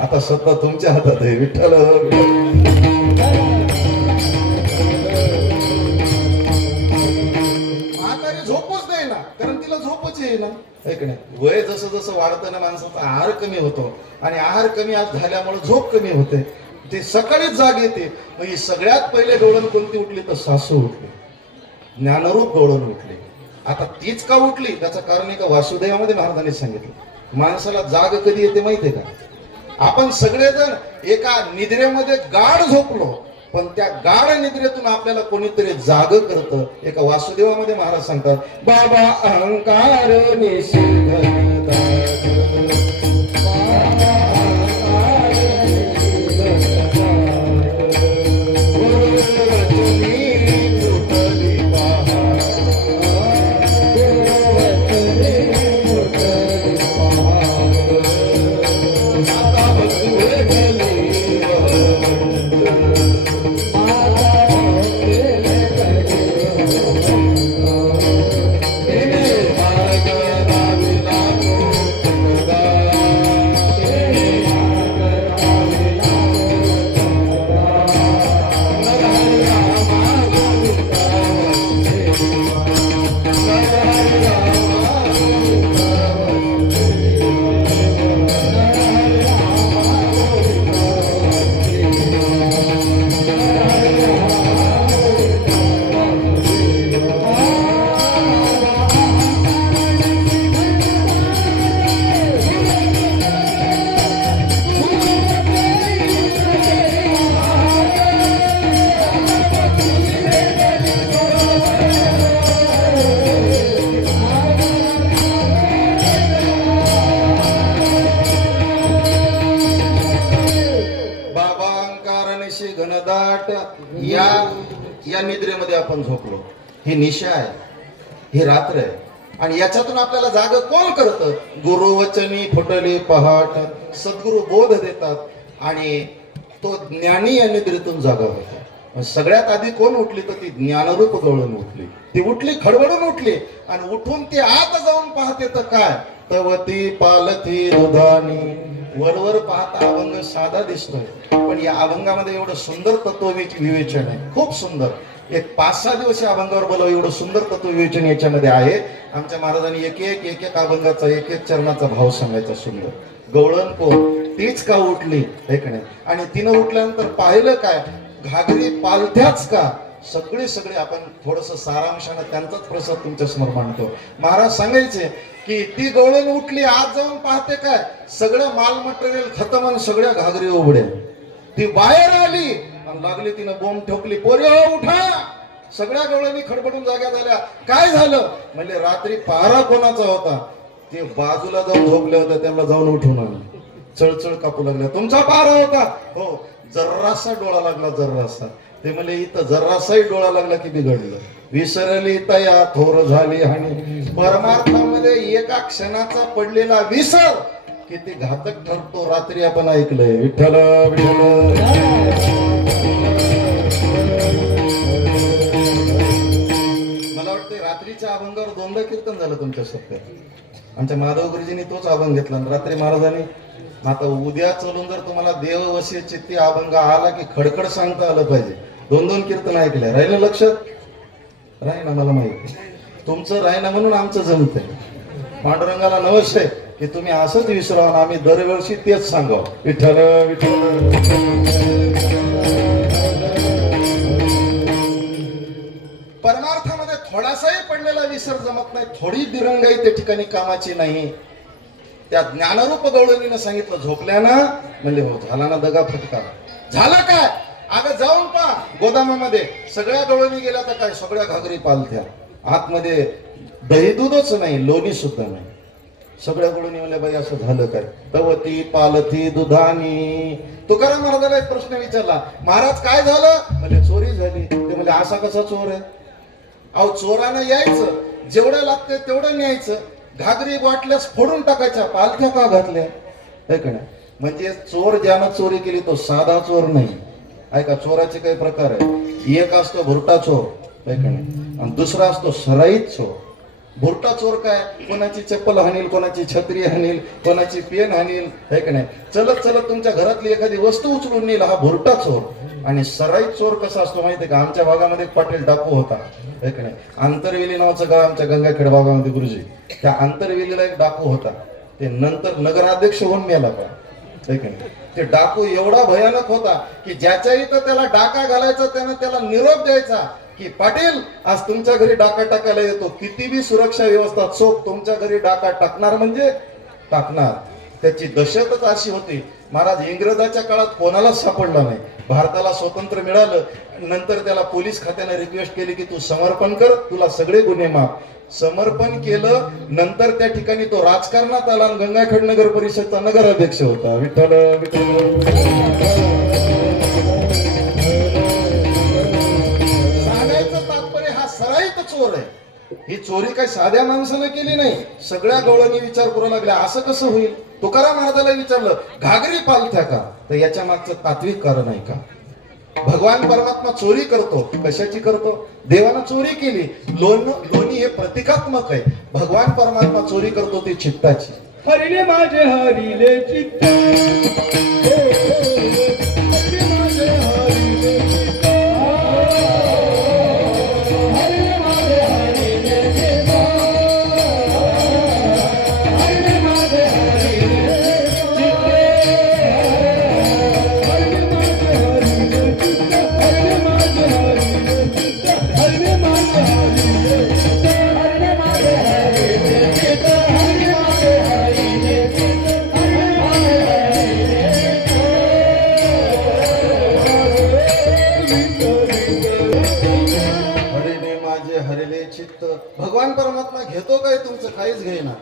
आता सत्ता तुमच्या हातात आहे. विठ्ठल म्हातारी झोपच नाही ना, कारण तिला झोपच येईना आहे की नाही. वय जसं जसं वाढतं ना माणसाचा आहार कमी होतो आणि आहार कमी झाल्यामुळे झोप कमी होते, ते सकाळीच जाग येते. म्हणजे सगळ्यात पहिले गवळण कोणती उठली तर सासू उठली, ज्ञानरूप गवळण उठली. आता तीच का उठली त्याचं कारण एका वासुदेवामध्ये महाराजांनी सांगितलं. माणसाला जाग कधी येते माहितीये का? आपण सगळेजण एका निद्रेमध्ये गाढ झोपलो, पण त्या गाढ निद्रेतून आपल्याला कोणीतरी जाग करतं. एका वासुदेवामध्ये महाराज सांगतात बाबा अहंकार निषेध तसे घनदाट या निद्रेमध्ये आपण झोपलो. ही निशा आहे, ही रात्र आहे. आणि याच्यातून आपल्याला जाग कोण करतं? गुरुवचनी फुटली पहाट. सद्गुरु बोध देतात आणि तो ज्ञानी या निद्रेतून जागा होता. सगळ्यात आधी कोण उठली? तर ती ज्ञानरूप गवळण उठली. ती उठली, खडबडून उठली आणि उठून ती आत जाऊन पाहते तर काय? तवती पालथी दुधानी. वरवर पाहता अभंग साधा दिसतोय, पण या अभंगामध्ये एवढं सुंदर तत्व विवेचन आहे, खूप सुंदर. एक 5-6 दिवस या अभंगावर बोलावं एवढं सुंदर तत्व विवेचन याच्यामध्ये आहे. आमच्या महाराजांनी एक एक अभंगाचा एक चरणाचा भाव सांगायचा सुंदर. गवळण कोण? तीच का उठली, ऐक नाही. आणि तिनं उठल्यानंतर पाहिलं काय? घागरी पालथ्याच का? सगळे आपण थोडस सारांशाने त्यांचाच प्रसाद तुमच्या समोर मांडतो. महाराज सांगायचे की ती गवळण उठली, आज जाऊन पाहते काय? सगळं माल मटेरियल खतम आणि सगळ्या घागरी उघड्या. ती बाहेर आली आणि लागली तिनं बोंब ठोकली, पोरे उठा. सगळ्या गवळणी खडबडून जाग्या झाल्या. काय झालं? म्हणजे रात्री पहारा कोणाचा होता? ते बाजूला जाऊन झोपले होते, त्यांना जाऊन उठून आणलं. चळचळ कापू लागल्या. तुमचा पहारा होता? हो. जर्रासा डोळा लागला, जर्रासा. ते म्हणले इथं जर्रासाही डोळा लागला की बिघडलं. विसरली तया थोर झाली आणि परमार्थामध्ये एका क्षणाचा पडलेला विसर किती घातक ठरतो. रात्री आपण ऐकलंय, विठ्ठल विठ्ठल. मला वाटतं रात्रीच्या अभंगावर 2दा कीर्तन झालं तुमच्या सत्यात. आमच्या माधव गुरुजींनी तोच अभंग घेतला. रात्री महाराजांनी आता उद्या चलून जर तुम्हाला देव वशी चित्ती अभंग आला की खडखड सांगता आलं पाहिजे. 2 कीर्तन ऐकले. राहिलं लक्षात? राहीना, मला माहिती तुमचं राहीना म्हणून आमचं जमतंय. पांडुरंगाला नवस आहे की तुम्ही असंच विसरावं, आम्ही दरवर्षी तेच सांगावं, विठ्ठल विठ्ठल. परमार्थामध्ये थोडासाही पडलेला विसर जमत नाही, थोडी दिरंगाई त्या ठिकाणी कामाची नाही. त्या ज्ञानरूप गवळणीनं सांगितलं झोपल्यानं. म्हणले हो, झाला ना दगा फटका. झालं काय? अगं जाऊन पहा गोदामामध्ये सगळ्या गवळणी गेल्या तर काय? सगळ्या घागरी पालथ्या. आतमध्ये दही दूधच नाही, लोणी सुद्धा नाही. सगळ्या गवळणी म्हणल्या बाई असं झालं काय? तवती पालथी दुधानी. तुकाराम महाराजाला एक प्रश्न विचारला, महाराज काय झालं? म्हणजे चोरी झाली. ते म्हणजे असा कसा चोर आहे? अहो चोरानं यायचं, जेवढं लागतं तेवढं न्यायचं, घागरी वाटल्यास फोडून टाकायच्या, पालथ्या का घातल्या? ऐका ना, म्हणजे चोर ज्यानं चोरी केली तो साधा चोर नाही. ऐका, चोराचे काही प्रकार आहे. एक असतो भुरटा चोर, ऐका ना, आणि दुसरा असतो सराईत चोर. भुरटा चोर काय? कोणाची चप्पल हाणील, कोणाची छत्री हाणील, कोणाची पेन हाणील, ऐका नाही. चलत चलत तुमच्या घरातली एखादी वस्तू उचलून नेईल, हा भुरटा चोर. आणि सराईत चोर कसा असतो माहिती आहे का? आमच्या भागामध्ये एक पाटील डाकू होता, ऐका नाही. आंतरवेली नावाचं गाव आमच्या गंगाखेड भागामध्ये गुरुजी. त्या आंतरवेलीला एक डाकू होता. ते नंतर नगराध्यक्ष होऊन मेला का? ते डाकू एवढा भयानक होता की ज्याच्या इथं त्याला डाका घालायचा त्यानं त्याला निरोप द्यायचा की पाटील आज तुमच्या घरी डाका टाकायला येतो. किती बी सुरक्षा व्यवस्था चोख, तुमच्या घरी डाका टाकणार म्हणजे टाकणार. त्याची दहशतच अशी होती. महाराज इंग्रजाच्या काळात कोणालाच सापडला नाही. भारताला स्वातंत्र्य मिळालं नंतर त्याला पोलीस खात्याने रिक्वेस्ट केली की तू समर्पण कर, तुला सगळे गुन्हे माफ. समर्पण केलं. नंतर त्या ठिकाणी तो राजकारणात आला आणि गंगाखेड नगर परिषदचा नगराध्यक्ष होता. विठ्ठल विठ्ठल. सांगायचं तात्पर्य हा सराईत चोर आहे. ही चोरी काही साध्या माणसानं केली नाही. सगळ्या गवळणी विचार करू लागल्या असं कसं होईल? तुकाराम महाराजाला विचारलं घागरी पालथ्या का? तर याच्या मागचं तात्विक कारण आहे का? भगवान परमात्मा चोरी करतो. कशाची करतो? देवानं चोरी केली. लोणी हे प्रतिकात्मक आहे. भगवान परमात्मा चोरी करतो ती चित्ताची. हरिले माझे हरिले चित्त, हरिले माझे हरिले चित्त, हरिले माझे हरिले चित्त, हरिले माझे हरिले चित्त, हरिले माझे हरिले चित्त, हरिले माझे हरिले चित्त, हरिले माझे हरिले चित्त, हरिले माझे हरिले चित्त, हरिले माझे हरिले चित्त, हरिने माझे हरिले चित्त. भगवान परमात्मा घेतो काय तुमचं? काहीच घेईना.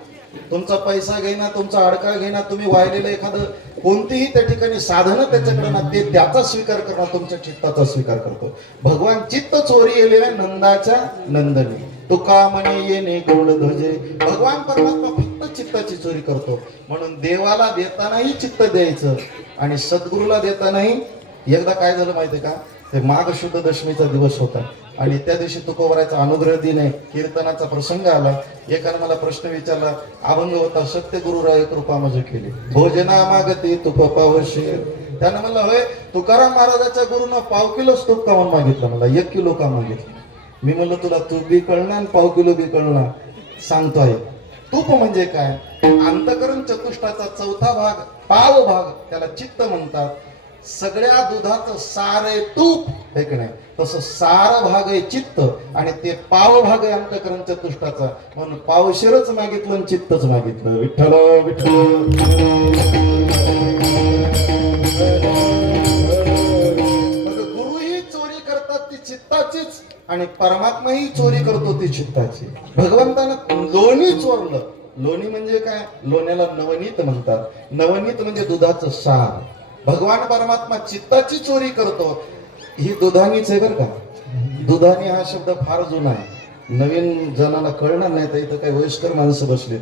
तुमचा पैसा घेईना, तुमचा अडका घेईना. तुम्ही वाहिलेलं एखादं कोणतीही त्या ठिकाणी साधनं त्याच्याकडे ना, ते त्याचा स्वीकार करणं तुमच्या चित्ताचा स्वीकार करतो. भगवान चित्त चोरी येलेल्या नंदाच्या नंदनी, तुका म्हणे येणे गौड ध्वजे. भगवान परमात्मा फक्त चित्ताची चोरी करतो. म्हणून देवाला देतानाही चित्त द्यायचं आणि सद्गुरूला देतानाही. एकदा काय झालं माहितीये का, ते माघ शुद्ध दशमीचा दिवस होता आणि त्या दिवशी तुकोबरायचा अनुग्रह दिन आहे, कीर्तनाचा प्रसंग आला. एकाने मला प्रश्न विचारला, अभंग होता, सत्य गुरुराय कृपा मज केली, भोजना मागती तुप पावशे. त्यानं म्हणलं, होय तुकाराम महाराजाच्या गुरुनं पाव किलो तूप का म्हणून मागितलं, मला 1 किलो का मागितलं. मी म्हणलं, तुला तूप बी कळणार आणि पाव किलो बी कळणार. सांगतो आहे, तूप म्हणजे काय, अंतकरण चतुष्टाचा चौथा भाग, पाव भाग, त्याला चित्त म्हणतात. सगळ्या दुधाचं सार आहे तूप, हे की नाही, तसं सार भाग आहे चित्त आणि ते पाव भाग आहे अंतकरण चतुष्टाचा. म्हणून पावशिरच मागितलं आणि चित्तच मागितलं. विठ्ठल विठ्ठल. गुरु ही चोरी करतात ती चित्ताचीच आणि परमात्मा ही चोरी करतो ती चित्ताची. भगवंतानं लोणी चोरलं. लोणी म्हणजे काय, लोण्याला नवनीत म्हणतात. नवनीत म्हणजे दुधाचं सार. भगवान परमात्मा चित्ताची चोरी करतो. ही दुधानीच आहे बरं का. दुधानी हा शब्द फार जुना आहे, नवीन जणांना कळणार नाही. तर इथं काही वयस्कर माणसं बसले.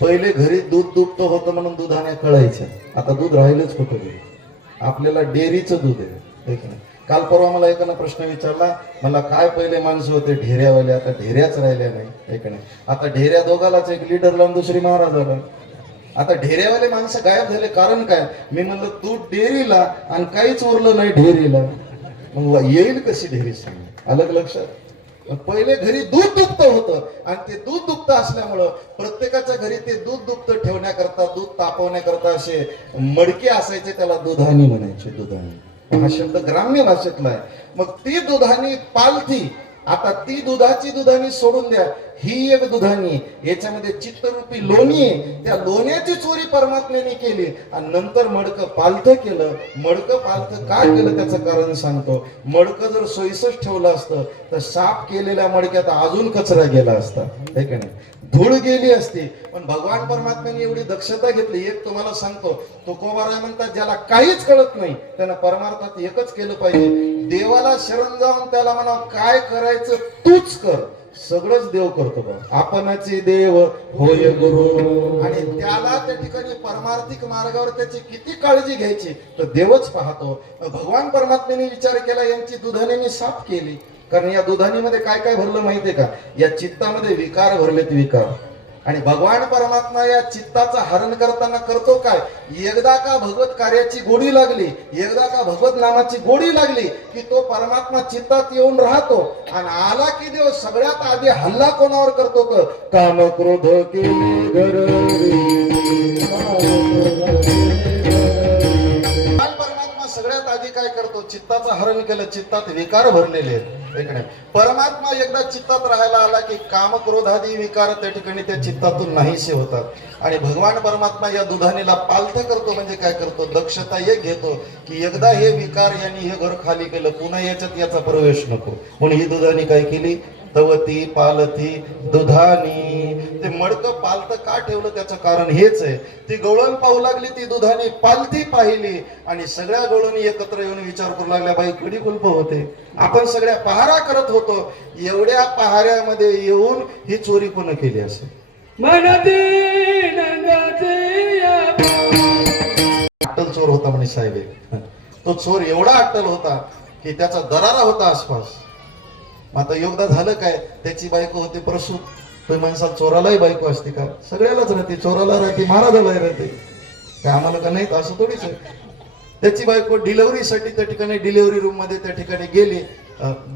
पहिले घरी दूध दुभतं होतं म्हणून दुधाने कळायचं. आता दूध राहिलंच कुठं घरी, आपल्याला डेअरीचं दूध आहे. काल परवा मला एकानं प्रश्न विचारला, मला काय पहिले माणसं होते ढेऱ्यावाले, आता ढेऱ्याच राहिल्या नाही. आता ढेऱ्या दोघालाच, एक लिटर लावून दुसरी महाराजाला. आता ढेऱ्यावाले माणसं गायब झाले, कारण काय. मी म्हणलं, तू डेअरीला आणि काहीच उरलं नाही ढेरीला, मग येईल कशी ढेरी सांग. अलग लक्षात. पहिले घरी दूध दुभत होतं आणि ते दूध दुभत असल्यामुळं प्रत्येकाच्या घरी ते दूध दुभत ठेवण्याकरता, दूध तापवण्याकरता असे मडके असायचे, त्याला दुधानी म्हणायचे. दुधानी हा शब्द ग्राम्य भाषेतला आहे. मग ती दुधानी पालथी, आता ती दुधाची दुधानी सोडून द्या, ही एक दुधानी. याच्यामध्ये चित्तरूपी लोणी आहे. त्या लोण्याची चोरी परमात्म्याने केली आणि नंतर मडकं पालथं केलं. मडकं पालथं का केलं त्याचं कारण सांगतो. मडकं जर सोयीसच ठेवलं असतं तर साफ केलेल्या मडक्यात अजून कचरा गेला असता, हे की नाही, धूळ गेली असती. पण भगवान परमात्म्याने एवढी दक्षता घेतली. एक तुम्हाला सांगतो, तुकोबाराय म्हणतात, ज्याला काहीच कळत नाही त्यानं परमार्थात एकच केलं पाहिजे. देवाला शरण जाऊन त्याला म्हणा, काय करायचं तूच कर, सगळंच देव करतो बा. आपणाचे देव होय गुरु. आणि त्याला त्या ठिकाणी परमार्थिक मार्गावर त्याची किती काळजी घ्यायची तर देवच पाहतो. भगवान परमात्म्याने विचार केला, यांची दुधाने मी साफ केली. कारण या दुधानीमध्ये काय काय भरलं माहितीये का, या चित्तामध्ये विकार भरलेत, विकार. आणि भगवान परमात्मा या चित्ताचं हरण करताना करतो काय, एकदा का भगवत कार्याची गोडी लागली, एकदा का भगवत नामाची गोडी लागली की तो परमात्मा चित्तात येऊन राहतो. आणि आला की देव सगळ्यात आधी हल्ला कोणावर करतो तर काम क्रोध केले. परमात्मा सगळ्यात आधी काय करतो, चित्ताचं हरण केलं. चित्तात विकार भरलेले आहेत. परमात्मा एकदा चित्तात राहायला आला की काम क्रोध आदी विकार त्या ठिकाणी त्या चित्तातून नाहीसे होतात. आणि भगवान परमात्मा या दुधानीला पालथ करतो. म्हणजे काय करतो, दक्षता एक घेतो की एकदा हे विकार यांनी हे घर खाली केलं, पुन्हा याच्यात याचा प्रवेश नको. म्हणून ही दुधानी काय केली, तवती पालथी दुधानी. ते मडकं पालत का ठेवलं त्याचं कारण हेच आहे. ती गवळण पाहू लागली, ती दुधानी पालथी पाहिली आणि सगळ्या गवळणी एकत्र येऊन विचार करू लागल्या, बाई कडी कुलप होते, आपण सगळ्या पहारा करत होतो, एवढ्या पहाऱ्यामध्ये येऊन ही चोरी कोण केली असेल. अट्टल चोर होता म्हणे साहेब. तो चोर एवढा अट्टल होता की त्याचा दरारा होता आसपास. आता योगदा झालं काय, त्याची बायको होती प्रसूत. तो माणसाला चोरालाही बायको असते का, सगळ्यालाच राहते. चोराला राहते, महाराजालाही राहते, काय आम्हाला का नाही असं थोडीच आहे. त्याची बायको डिलिव्हरीसाठी त्या ठिकाणी डिलिव्हरी रूम मध्ये त्या ठिकाणी गेली.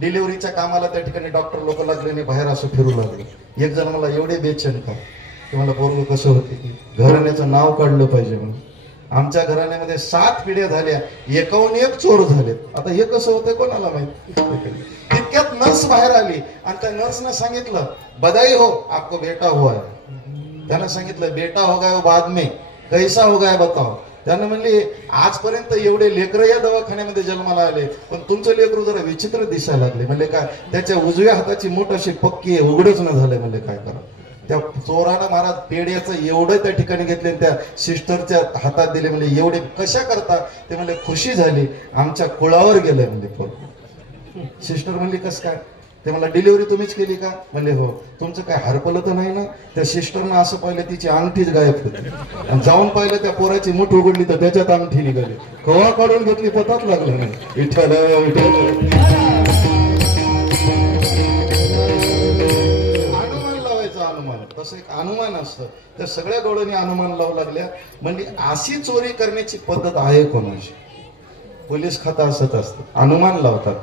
डिलिव्हरीच्या कामाला त्या ठिकाणी डॉक्टर लोक लागले आणि बाहेर असं फिरू लागले. एक जण मला एवढे बेचैन का की मला पोरग कसं होते की घराण्याचं नाव काढलं पाहिजे म्हणून. आमच्या घराण्यामध्ये 7 पिढ्या झाल्या, 51 चोर झाले. आता हे कसं होतंय कोणाला माहिती. तितक्यात नर्स बाहेर आली आणि त्या नर्सने सांगितलं, बधाई हो आपको बेटा हुआ है. त्यानं सांगितलं, बेटा हो गया बाद में, कैसा हो गया बताओ. त्यानं म्हणले, आजपर्यंत एवढे लेकरं या दवाखान्यामध्ये जन्माला आले, पण तुमचं लेकरू जरा विचित्र दिसायला लागले. म्हणले काय, त्याच्या उजव्या हाताची मूठ अशी पक्की आहे, उघडच न झाले. म्हणले काय करा. त्या चोरानं महाराज पेड्याचं एवढं त्या ठिकाणी घेतले आणि त्या सिस्टरच्या हातात दिले. म्हणजे एवढे कशा करता ते म्हणजे खुशी झाली, आमच्या कुळावर गेलंय म्हणजे पोर. सिस्टर म्हणली कस काय, ते मला डिलिव्हरी तुम्हीच केली का म्हणले हो. तुमचं काय हरपलं तर नाही ना. त्या सिस्टरनं असं पाहिलं तिची अंगठीच गायब होती आणि जाऊन पाहिलं त्या पोराची मूठ उघडली तर त्याच्यात अंगठी निघाली. कवा काढून घेतली पताच लागलं नाही. विठ्ठल विठ्ठल. अनुमान लावायचं, अनुमान तसं एक अनुमान असतं. त्या सगळ्या डोळ्यांनी अनुमान लावू लागल्या. म्हणजे अशी चोरी करण्याची पद्धत आहे कोणाची. पोलीस खातं असत असतं, अनुमान लावतात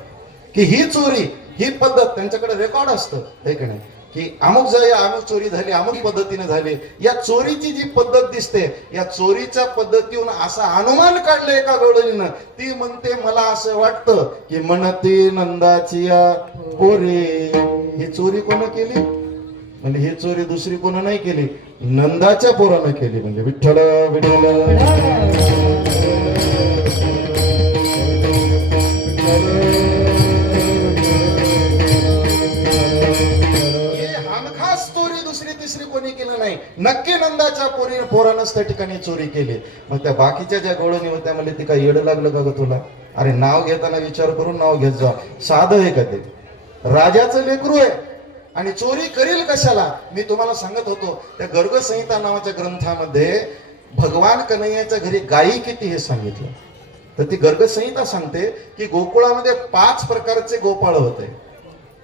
की ही चोरी, ही पद्धत त्यांच्याकडे रेकॉर्ड असतं आहे की नाही, की अमुक जाई अमुक चोरी झाली, अमुक पद्धतीने झाली. या चोरीची जी पद्धत दिसते, या चोरीच्या पद्धतीहून असा अनुमान काढले एका गवळणीनं. ती म्हणते मला असं वाटतं की म्हणते नंदाची या पोरे. ही चोरी कोण केली म्हणजे ही चोरी दुसरी कोण नाही केली, नंदाच्या पोरानं केली. म्हणजे विठ्ठल विठ्ठल. तिसरी कोणी केलं नाही, नक्की नंदाच्या पोरानंच त्या ठिकाणी चोरी केली. मग त्या बाकीच्या ज्या गवळणी होत्या म्हणजे ती काय येडं लागलं का ग तुला. अरे नाव घेताना विचार करून नाव घेत जा. साधं आहे का ते, राजाचं लेकरू आहे आणि चोरी करील कशाला. मी तुम्हाला सांगत होतो त्या गर्गसंहिता नावाच्या ग्रंथामध्ये भगवान कन्हैयाच्या घरी गायी किती हे सांगितलं. तर ती गर्गसंहिता सांगते की गोकुळामध्ये 5 प्रकारचे गोपाळ होते,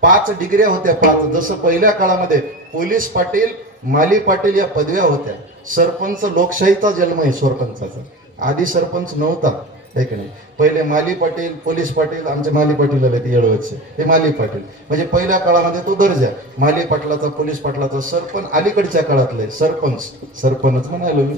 5 डिग्र्या होत्या. 5 जसं पहिल्या काळामध्ये पोलीस पाटील, माली पाटील या पदव्या होत्या. सरपंच लोकशाहीचा जन्म आहे सरपंचाचा. आधी सरपंच नव्हता आहे की नाही. पहिले माली पाटील, पोलीस पाटील. आमचे माली पाटील आले ते येळवतचे, हे माली पाटील. म्हणजे पहिल्या काळामध्ये तो दर्जा माली पाटलाचा, पोलीस पाटलाचा. सरपंच अलीकडच्या काळातले सरपंच, सरपंच म्हणालो मी.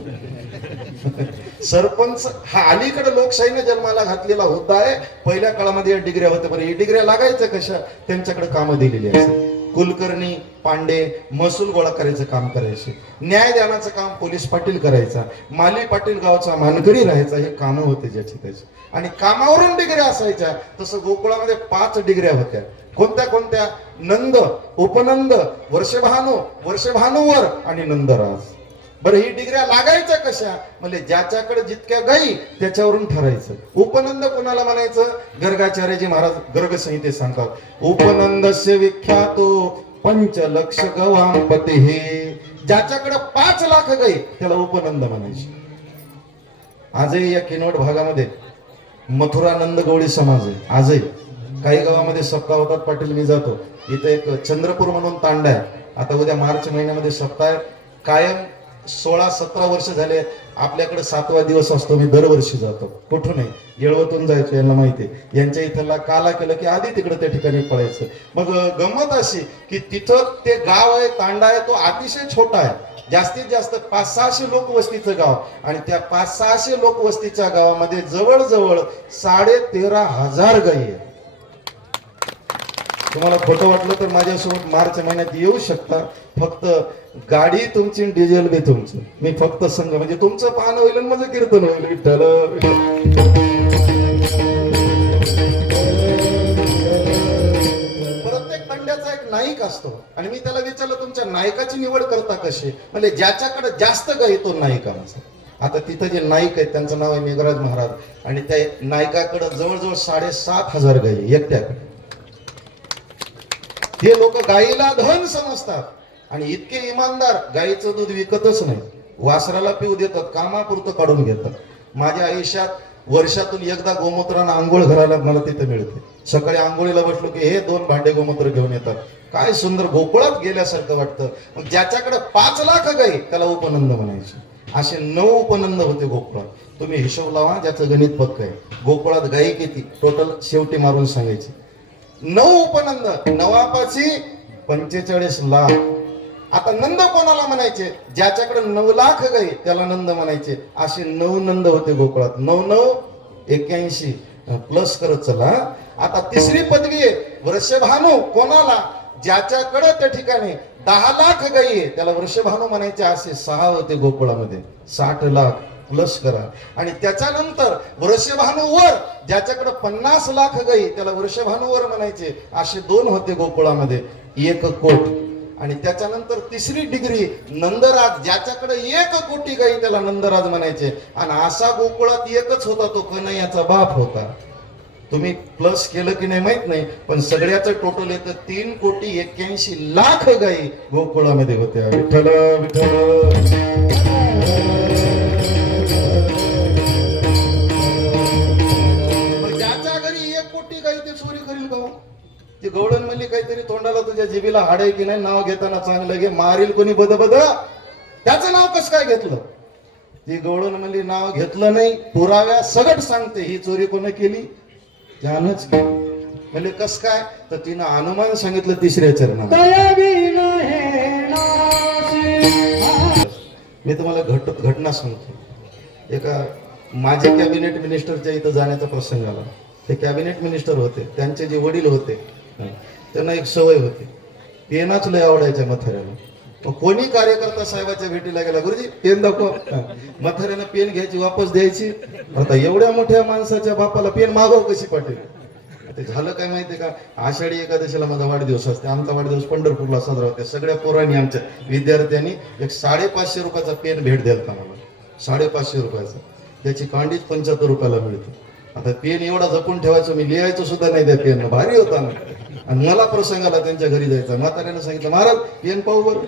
सरपंच हा अलीकडे लोकशाहीने जन्माला घातलेला होता आहे. पहिल्या काळामध्ये या डिग्र्या होत्या. बरं ही डिग्र्या लागायचं कशा, त्यांच्याकडे कामं दिलेली असतात. कुलकर्णी, पांडे महसूल गोळा करायचं काम करायचे, न्यायदानाचं काम पोलीस पाटील करायचा, माली पाटील गावचा मानकरी राहायचा. हे कामं होते ज्याची त्याची. आणि कामावरून डिग्र्या असायच्या. तसं गोकुळामध्ये 5 डिग्र्या होत्या. कोणत्या कोणत्या, नंद, उपनंद, वर्षभानू, वर्षभानूवर आणि नंदराज. बरं ही डिग्र्या लागायच्या कशा म्हणजे ज्याच्याकडे जितक्या गायी त्याच्यावरून ठरायचं. उपनंद कोणाला म्हणायचं, गर्गाचार्यजी महाराज गर्गसंहितेत सांगतात, उपनंदस्य विख्यातो 5 लक्ष गवांपते. हे ज्याच्याकडे 5 लाख गायी त्याला उपनंद म्हणायचे. आजही या किनवट भागामध्ये मथुरानंद गवळी समाज आहे. आजही काही गावामध्ये सप्ताह होतात. पाटील मी जातो इथे एक चंद्रपूर म्हणून तांडा आहे. आता उद्या मार्च महिन्यामध्ये सप्ताह आहे. कायम 16-17 वर्ष झाले आपल्याकडे 7वा दिवस असतो. मी दरवर्षी जातो. कुठून नाही, येळवतून जायचो, यांना माहिती. यांच्या इथला काला केलं की आधी तिकडे त्या ठिकाणी पळायचं. मग गंमत अशी की तिथं ते गाव आहे, तांडा आहे, तो अतिशय छोटा आहे. जास्तीत जास्त 500-600 लोकवस्तीचं गाव. आणि त्या 500-600 लोकवस्तीच्या गावामध्ये जवळजवळ 13,500 गायी आहेत. तुम्हाला खोटं वाटलं तर माझ्यासोबत मार्च महिन्यात येऊ शकता. फक्त गाडी तुमची, डिझेल बी तुमचं. मी फक्त संघ म्हणजे तुमचं पाहणं होईल आणि माझं कीर्तन होईल. विठ्ठल. प्रत्येक तंड्याचा एक नाईक असतो आणि मी त्याला विचारलं तुमच्या नायकाची निवड करता कशी म्हणजे ज्याच्याकडे जास्त गाई तो नायिका माझा. आता तिथं जे नाईक आहेत त्यांचं नाव आहे मेघराज महाराज आणि त्या नायकाकडे जवळजवळ 7,500 गाई एकट्याकडे. हे लोक गाईला धन समजतात आणि इतके इमानदार, गाईचं दूध विकतच नाही, वासराला पिऊ देतात, कामापुरतं काढून घेतात. माझ्या आयुष्यात वर्षातून एकदा गोमूत्रानं आंघोळ घराला मला तिथे मिळते. सकाळी आंघोळीला बसलो की हे 2 भांडे गोमूत्र घेऊन येतात. काय सुंदर गोकुळात गेल्यासारखं वाटतं. मग ज्याच्याकडे 5 लाख गाई त्याला उपनंद म्हणायचे. असे 9 उपनंद होते गोकुळात. तुम्ही हिशोब लावा, ज्याचं गणित पक्क आहे. गोकुळात गाई किती टोटल शेवटी मारून सांगायची. 9 उपनंद, नवापाची 45 लाख. आता नंद कोणाला म्हणायचे, ज्याच्याकडे 9 लाख गाई त्याला नंद म्हणायचे. असे 9 नंद होते गोकुळात. 9-9 81 प्लस करत चला. आता तिसरी पदवी आहे वृषभानू. कोणाला, ज्याच्याकडे त्या ठिकाणी 10 लाख गाई आहे त्याला वृषभानू म्हणायचे. असे 6 होते गोकुळामध्ये. 60 लाख प्लस करा. आणि त्याच्यानंतर वृषभानूवर, ज्याच्याकडे 50 लाख गाई त्याला वृषभानूवर म्हणायचे. असे 2 होते गोकुळामध्ये. 1 कोट. आणि त्याच्यानंतर तिसरी डिग्री नंदराज, ज्याच्याकडे 1 कोटी गाई त्याला नंदराज म्हणायचे. आणि असा गोकुळात एकच होता, तो कन्हैयाचा बाप होता. तुम्ही प्लस केलं की नाही माहित नाही, पण सगळ्याचं टोटल येतं 3,81,00,000 गाई गोकुळामध्ये होत्या. विठ्ठल विठ्ठल. ज्याच्या घरी 1 कोटी गाई ते चोरी करील का? ती गवळण म्हणली काहीतरी तोंडाला तुझ्या जिभेला हाड आहे की नाही, नाव घेताना चांगलं घे, मारील कोणी बद बद. त्याचं नाव कसं काय घेतलं? ती गवळण म्हणली नाव घेतलं नाही, पुराव्या सगट सांगते ही चोरी कोण केली, त्यानंच केली. म्हणजे कस काय? तर तिनं अनुमान सांगितलं तिसऱ्या चरणात. मी तुम्हाला घटना सांगतो. एका माझे कॅबिनेट मिनिस्टरच्या इथं जाण्याचा प्रसंग आला. ते कॅबिनेट मिनिस्टर होते, त्यांचे जे वडील होते त्यांना एक सवय होती, पेनाच लय आवडायच्या म्हाताऱ्याला. कोणी कार्यकर्ता साहेबाच्या भेटीला गेला, गुरुजी पेन दाखवा, म्हाताऱ्यानं पेन घ्यायची वापस द्यायची. आता एवढ्या मोठ्या माणसाच्या बापाला पेन मागव कशी पाटील. ते झालं काय माहितीये का, आषाढी एकादशीला माझा वाढदिवस असते. आमचा वाढदिवस पंढरपूरला साजरा होते. सगळ्या पोरांनी आमच्या विद्यार्थ्यांनी एक 550 रुपयाचा पेन भेट द्याल का मला, 550 रुपयाचा. त्याची कांडीच 75 रुपयाला मिळते. आता पेन एवढा जपून ठेवायचो मी, लिहायचो सुद्धा नाही त्या पेन, भारी होता ना. आणि मला प्रसंगाला त्यांच्या घरी जायचा. म्हाताऱ्यानं सांगितलं महाराज पेन पाहू बरं.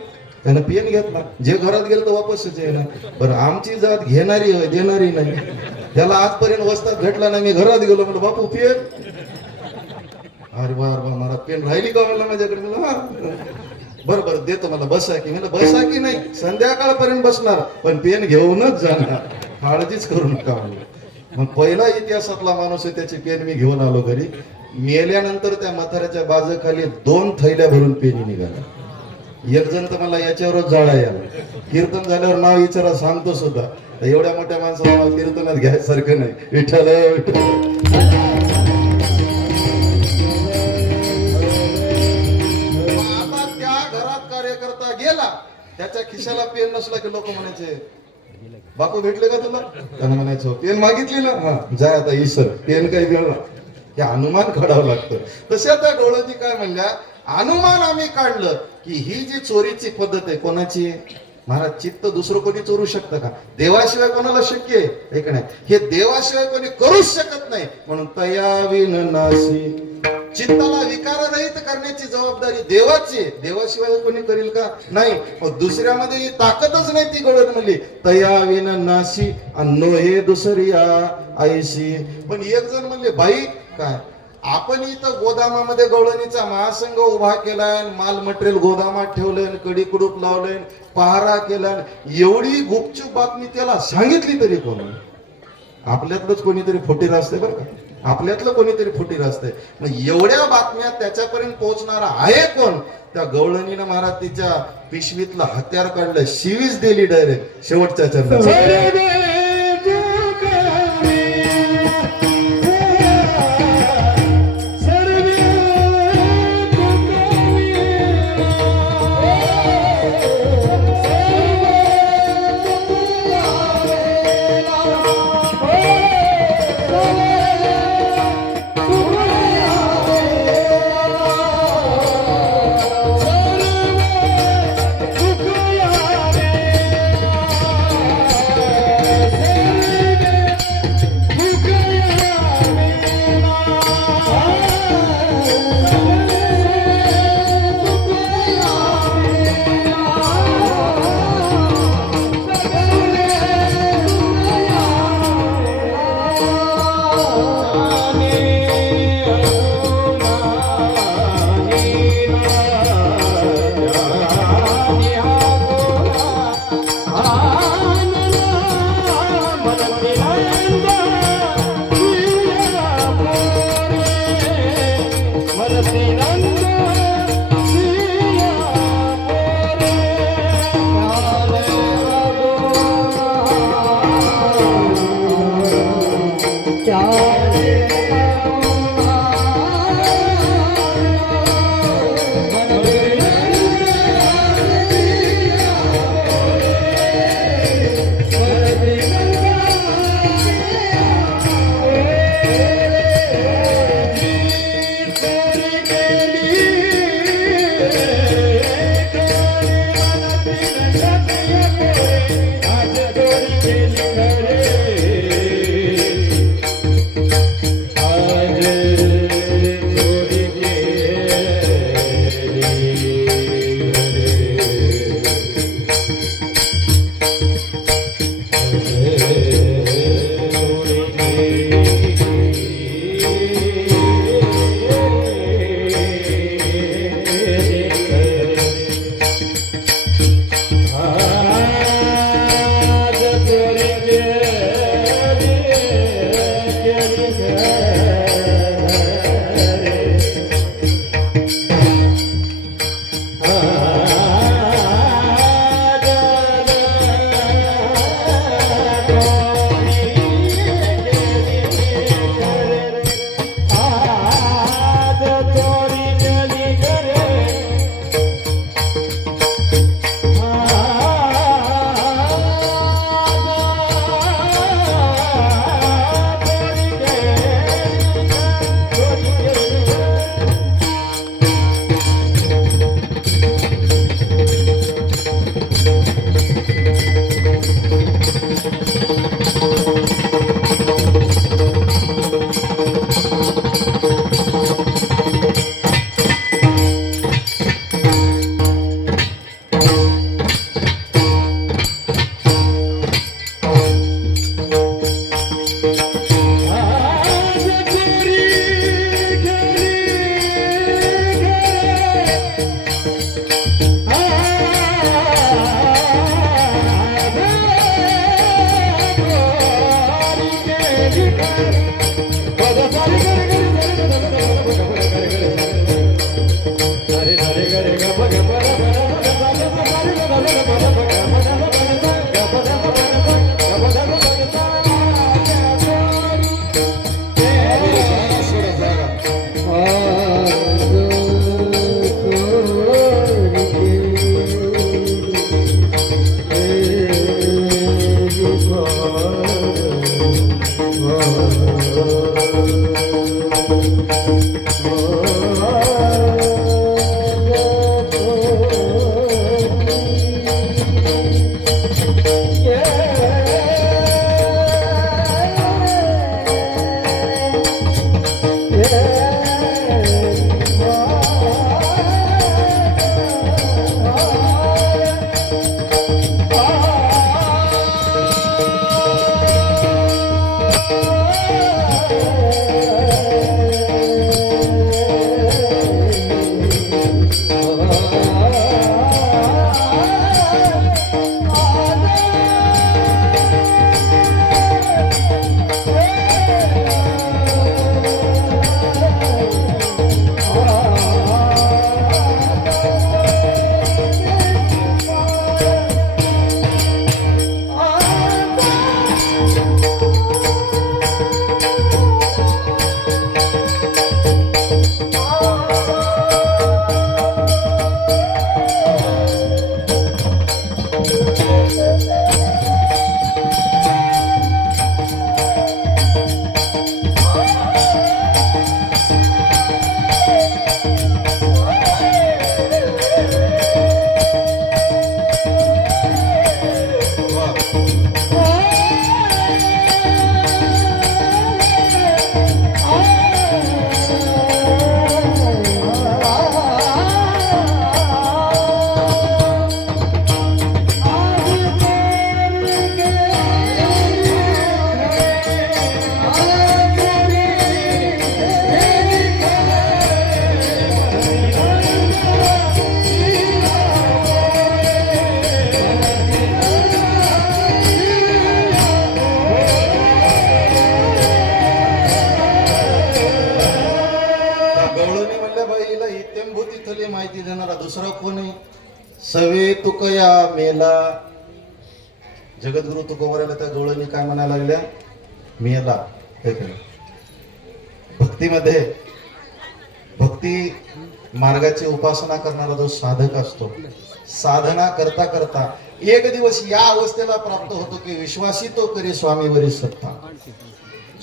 त्यानं पेन घेतला, जे घरात गेलं तर वापसच येणार. बरं आमची जात घेणारी होय, देणारी नाही. त्याला आजपर्यंत वस्तात भेटला नाही. मी घरात गेलो म्हणलं बापू पेन. अरे बार बा मला पेन राहिली का म्हणलं माझ्याकडे. म्हणलं हा बरं बरं देतो, मला बसा की. म्हणलं बसा की नाही, संध्याकाळपर्यंत बसणार पण पेन घेऊनच जाणार, काळजीच करू नका म्हणलं. मग पहिला इतिहासातला माणूस आहे, त्याची पेन मी घेऊन आलो घरी. मेल्यानंतर त्या म्हाताऱ्याच्या बाजूखाली 2 थैल्या भरून पेनी निघाल्या. एक जण तर मला याच्यावरच जाळा आला. कीर्तन झाल्यावर नाव विचारा सांगतो सुद्धा. एवढ्या मोठ्या माणसाला नाव कीर्तनात घ्यायसारखं नाही. विठ्ठल विठ्ठल. त्याच्या खिशाला पेन नसला की लोक म्हणायचे बापू भेटले का तुला? त्यानं म्हणायचं पेन मागितली ना, हा जाय आता ईश्वर पेन काही मिळणार. हे अनुमान काढावं लागतं. तशा त्या डोळ्याची काय म्हणल्या, अनुमान आम्ही काढलं की ही जी चोरीची पद्धत आहे कोणाची आहे महाराज, चित्त दुसरं कोणी चोरू शकतं का? देवाशिवाय कोणाला शक्य आहे का नाही? हे देवाशिवाय कोणी करूच शकत नाही. म्हणून तयाविन नाशी, चित्ताला विकाररहित करण्याची जबाबदारी देवाची आहे. देवाशिवाय कोणी करील का? नाही. दुसऱ्यामध्ये ही ताकदच नाही. ती गवळण म्हणली तयाविन नाशी अन्नो हे दुसरी आईशी. पण एक जण म्हणले बाई काय आपण इथं गोदामामध्ये गवळणीचा महासंघ उभा केलाय, माल मटेरियल गोदामात ठेवलंय, कडी कुडूप लावलंय, पहारा केलाय. एवढी गुपचूप बातमी त्याला सांगितली तरी कोण? आपल्यातलंच कोणीतरी फुटीर असते बरं का, आपल्यातलं कोणीतरी फुटीर असते. मग एवढ्या बातम्या त्याच्यापर्यंत पोहोचणारा आहे कोण? त्या गवळणीनं महाराज तिच्या पिशवीतलं हत्यार काढलं, शिवीच दिली डायरेक्ट शेवटच्या चरणात. दुसरा कोण आहे? सवे तुकया मेला. जगद्गुरु तुकोबराला त्या गवळणी काय म्हणायला लागल्या? मेला. हे केलं भक्तीमध्ये, भक्ती मार्गाची उपासना करणारा जो साधक असतो, साधना करता करता एक दिवस या अवस्थेला प्राप्त होतो की विश्वासी तो करी स्वामीवरी सत्ता.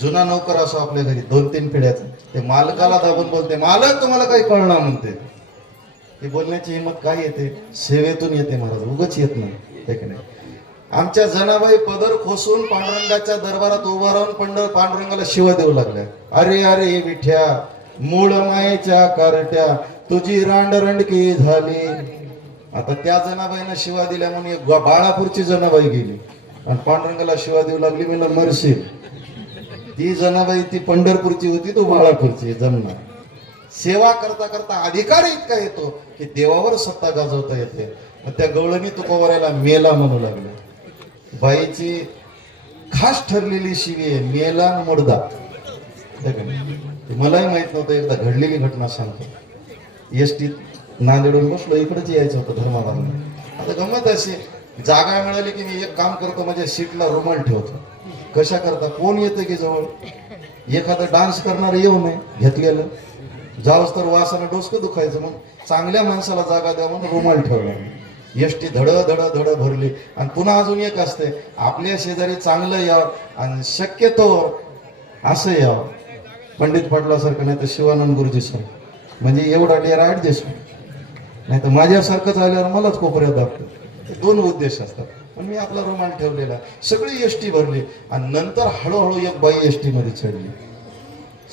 जुना नौकर असो आपल्या घरी 2-3 पिढ्याचा, ते मालकाला दाबून बोलते, मालक तुम्हाला काही कळणार म्हणते. ही बोलण्याची हिंमत काय येते? सेवेतून येते महाराज, उगाच येत नाही. हे की नाही? आमच्या जनाबाई पदर खोसून पांडुरंगाच्या दरबारात उभा राहून पांडुरंगाला शिवा देऊ लागल्या. अरे अरे विठ्या, मूळ मायेच्या कारट्या, तुझी रांडरंडकी झाली. आता त्या जनाबाईंना शिवा दिल्या म्हणून एक बाळापूरची जनाबाई गेली आणि पांडुरंगाला शिवा देऊ लागली, मी मरशील. ती जनाबाई ती पंढरपूरची होती, तो बाळापूरची जमणार. सेवा करता करता अधिकार इतका येतो की देवावर सत्ता गाजवता येते. मग त्या गवळणी तुकोबराला मेला म्हणू लागल्या. बाईची खास ठरलेली शिवी आहे, मेला मुर्दा. हे का नाही? ते मलाही माहित नव्हतं. एकदा घडलेली घटना सांगतो. एसटीत नांदेडून बसलो, इकडेच यायचं होतं धर्माबादला. आता गंमत अशी, जागा मिळाली की मी एक काम करतो, माझ्या सीटला रुमाल ठेवतो. कशा करता, कोण येतं की जवळ, एखादं डान्स करणार येऊ नये घेतलेलं, जाऊस तर वासानं डोसकं दुखायचं. मग चांगल्या माणसाला जागा द्या म्हणून रुमाल ठेवला. एसटी धड धड धड भरली. आणि पुन्हा अजून एक असते, आपल्या शेजारी चांगलं यावं आणि शक्यतो असं यावं, पंडित पाटलासारखं, नाही तर शिवानंद गुरुजी सर, म्हणजे एवढा डेरा ऍडजस्ट, नाही तर माझ्यासारखंच आल्यावर मलाच कोपऱ्यात दाबतं. हे दोन उद्देश असतात. पण मी आपला रुमाल ठेवलेला. सगळी एसटी भरली आणि नंतर हळूहळू एक बाई एसटी मध्ये चढली.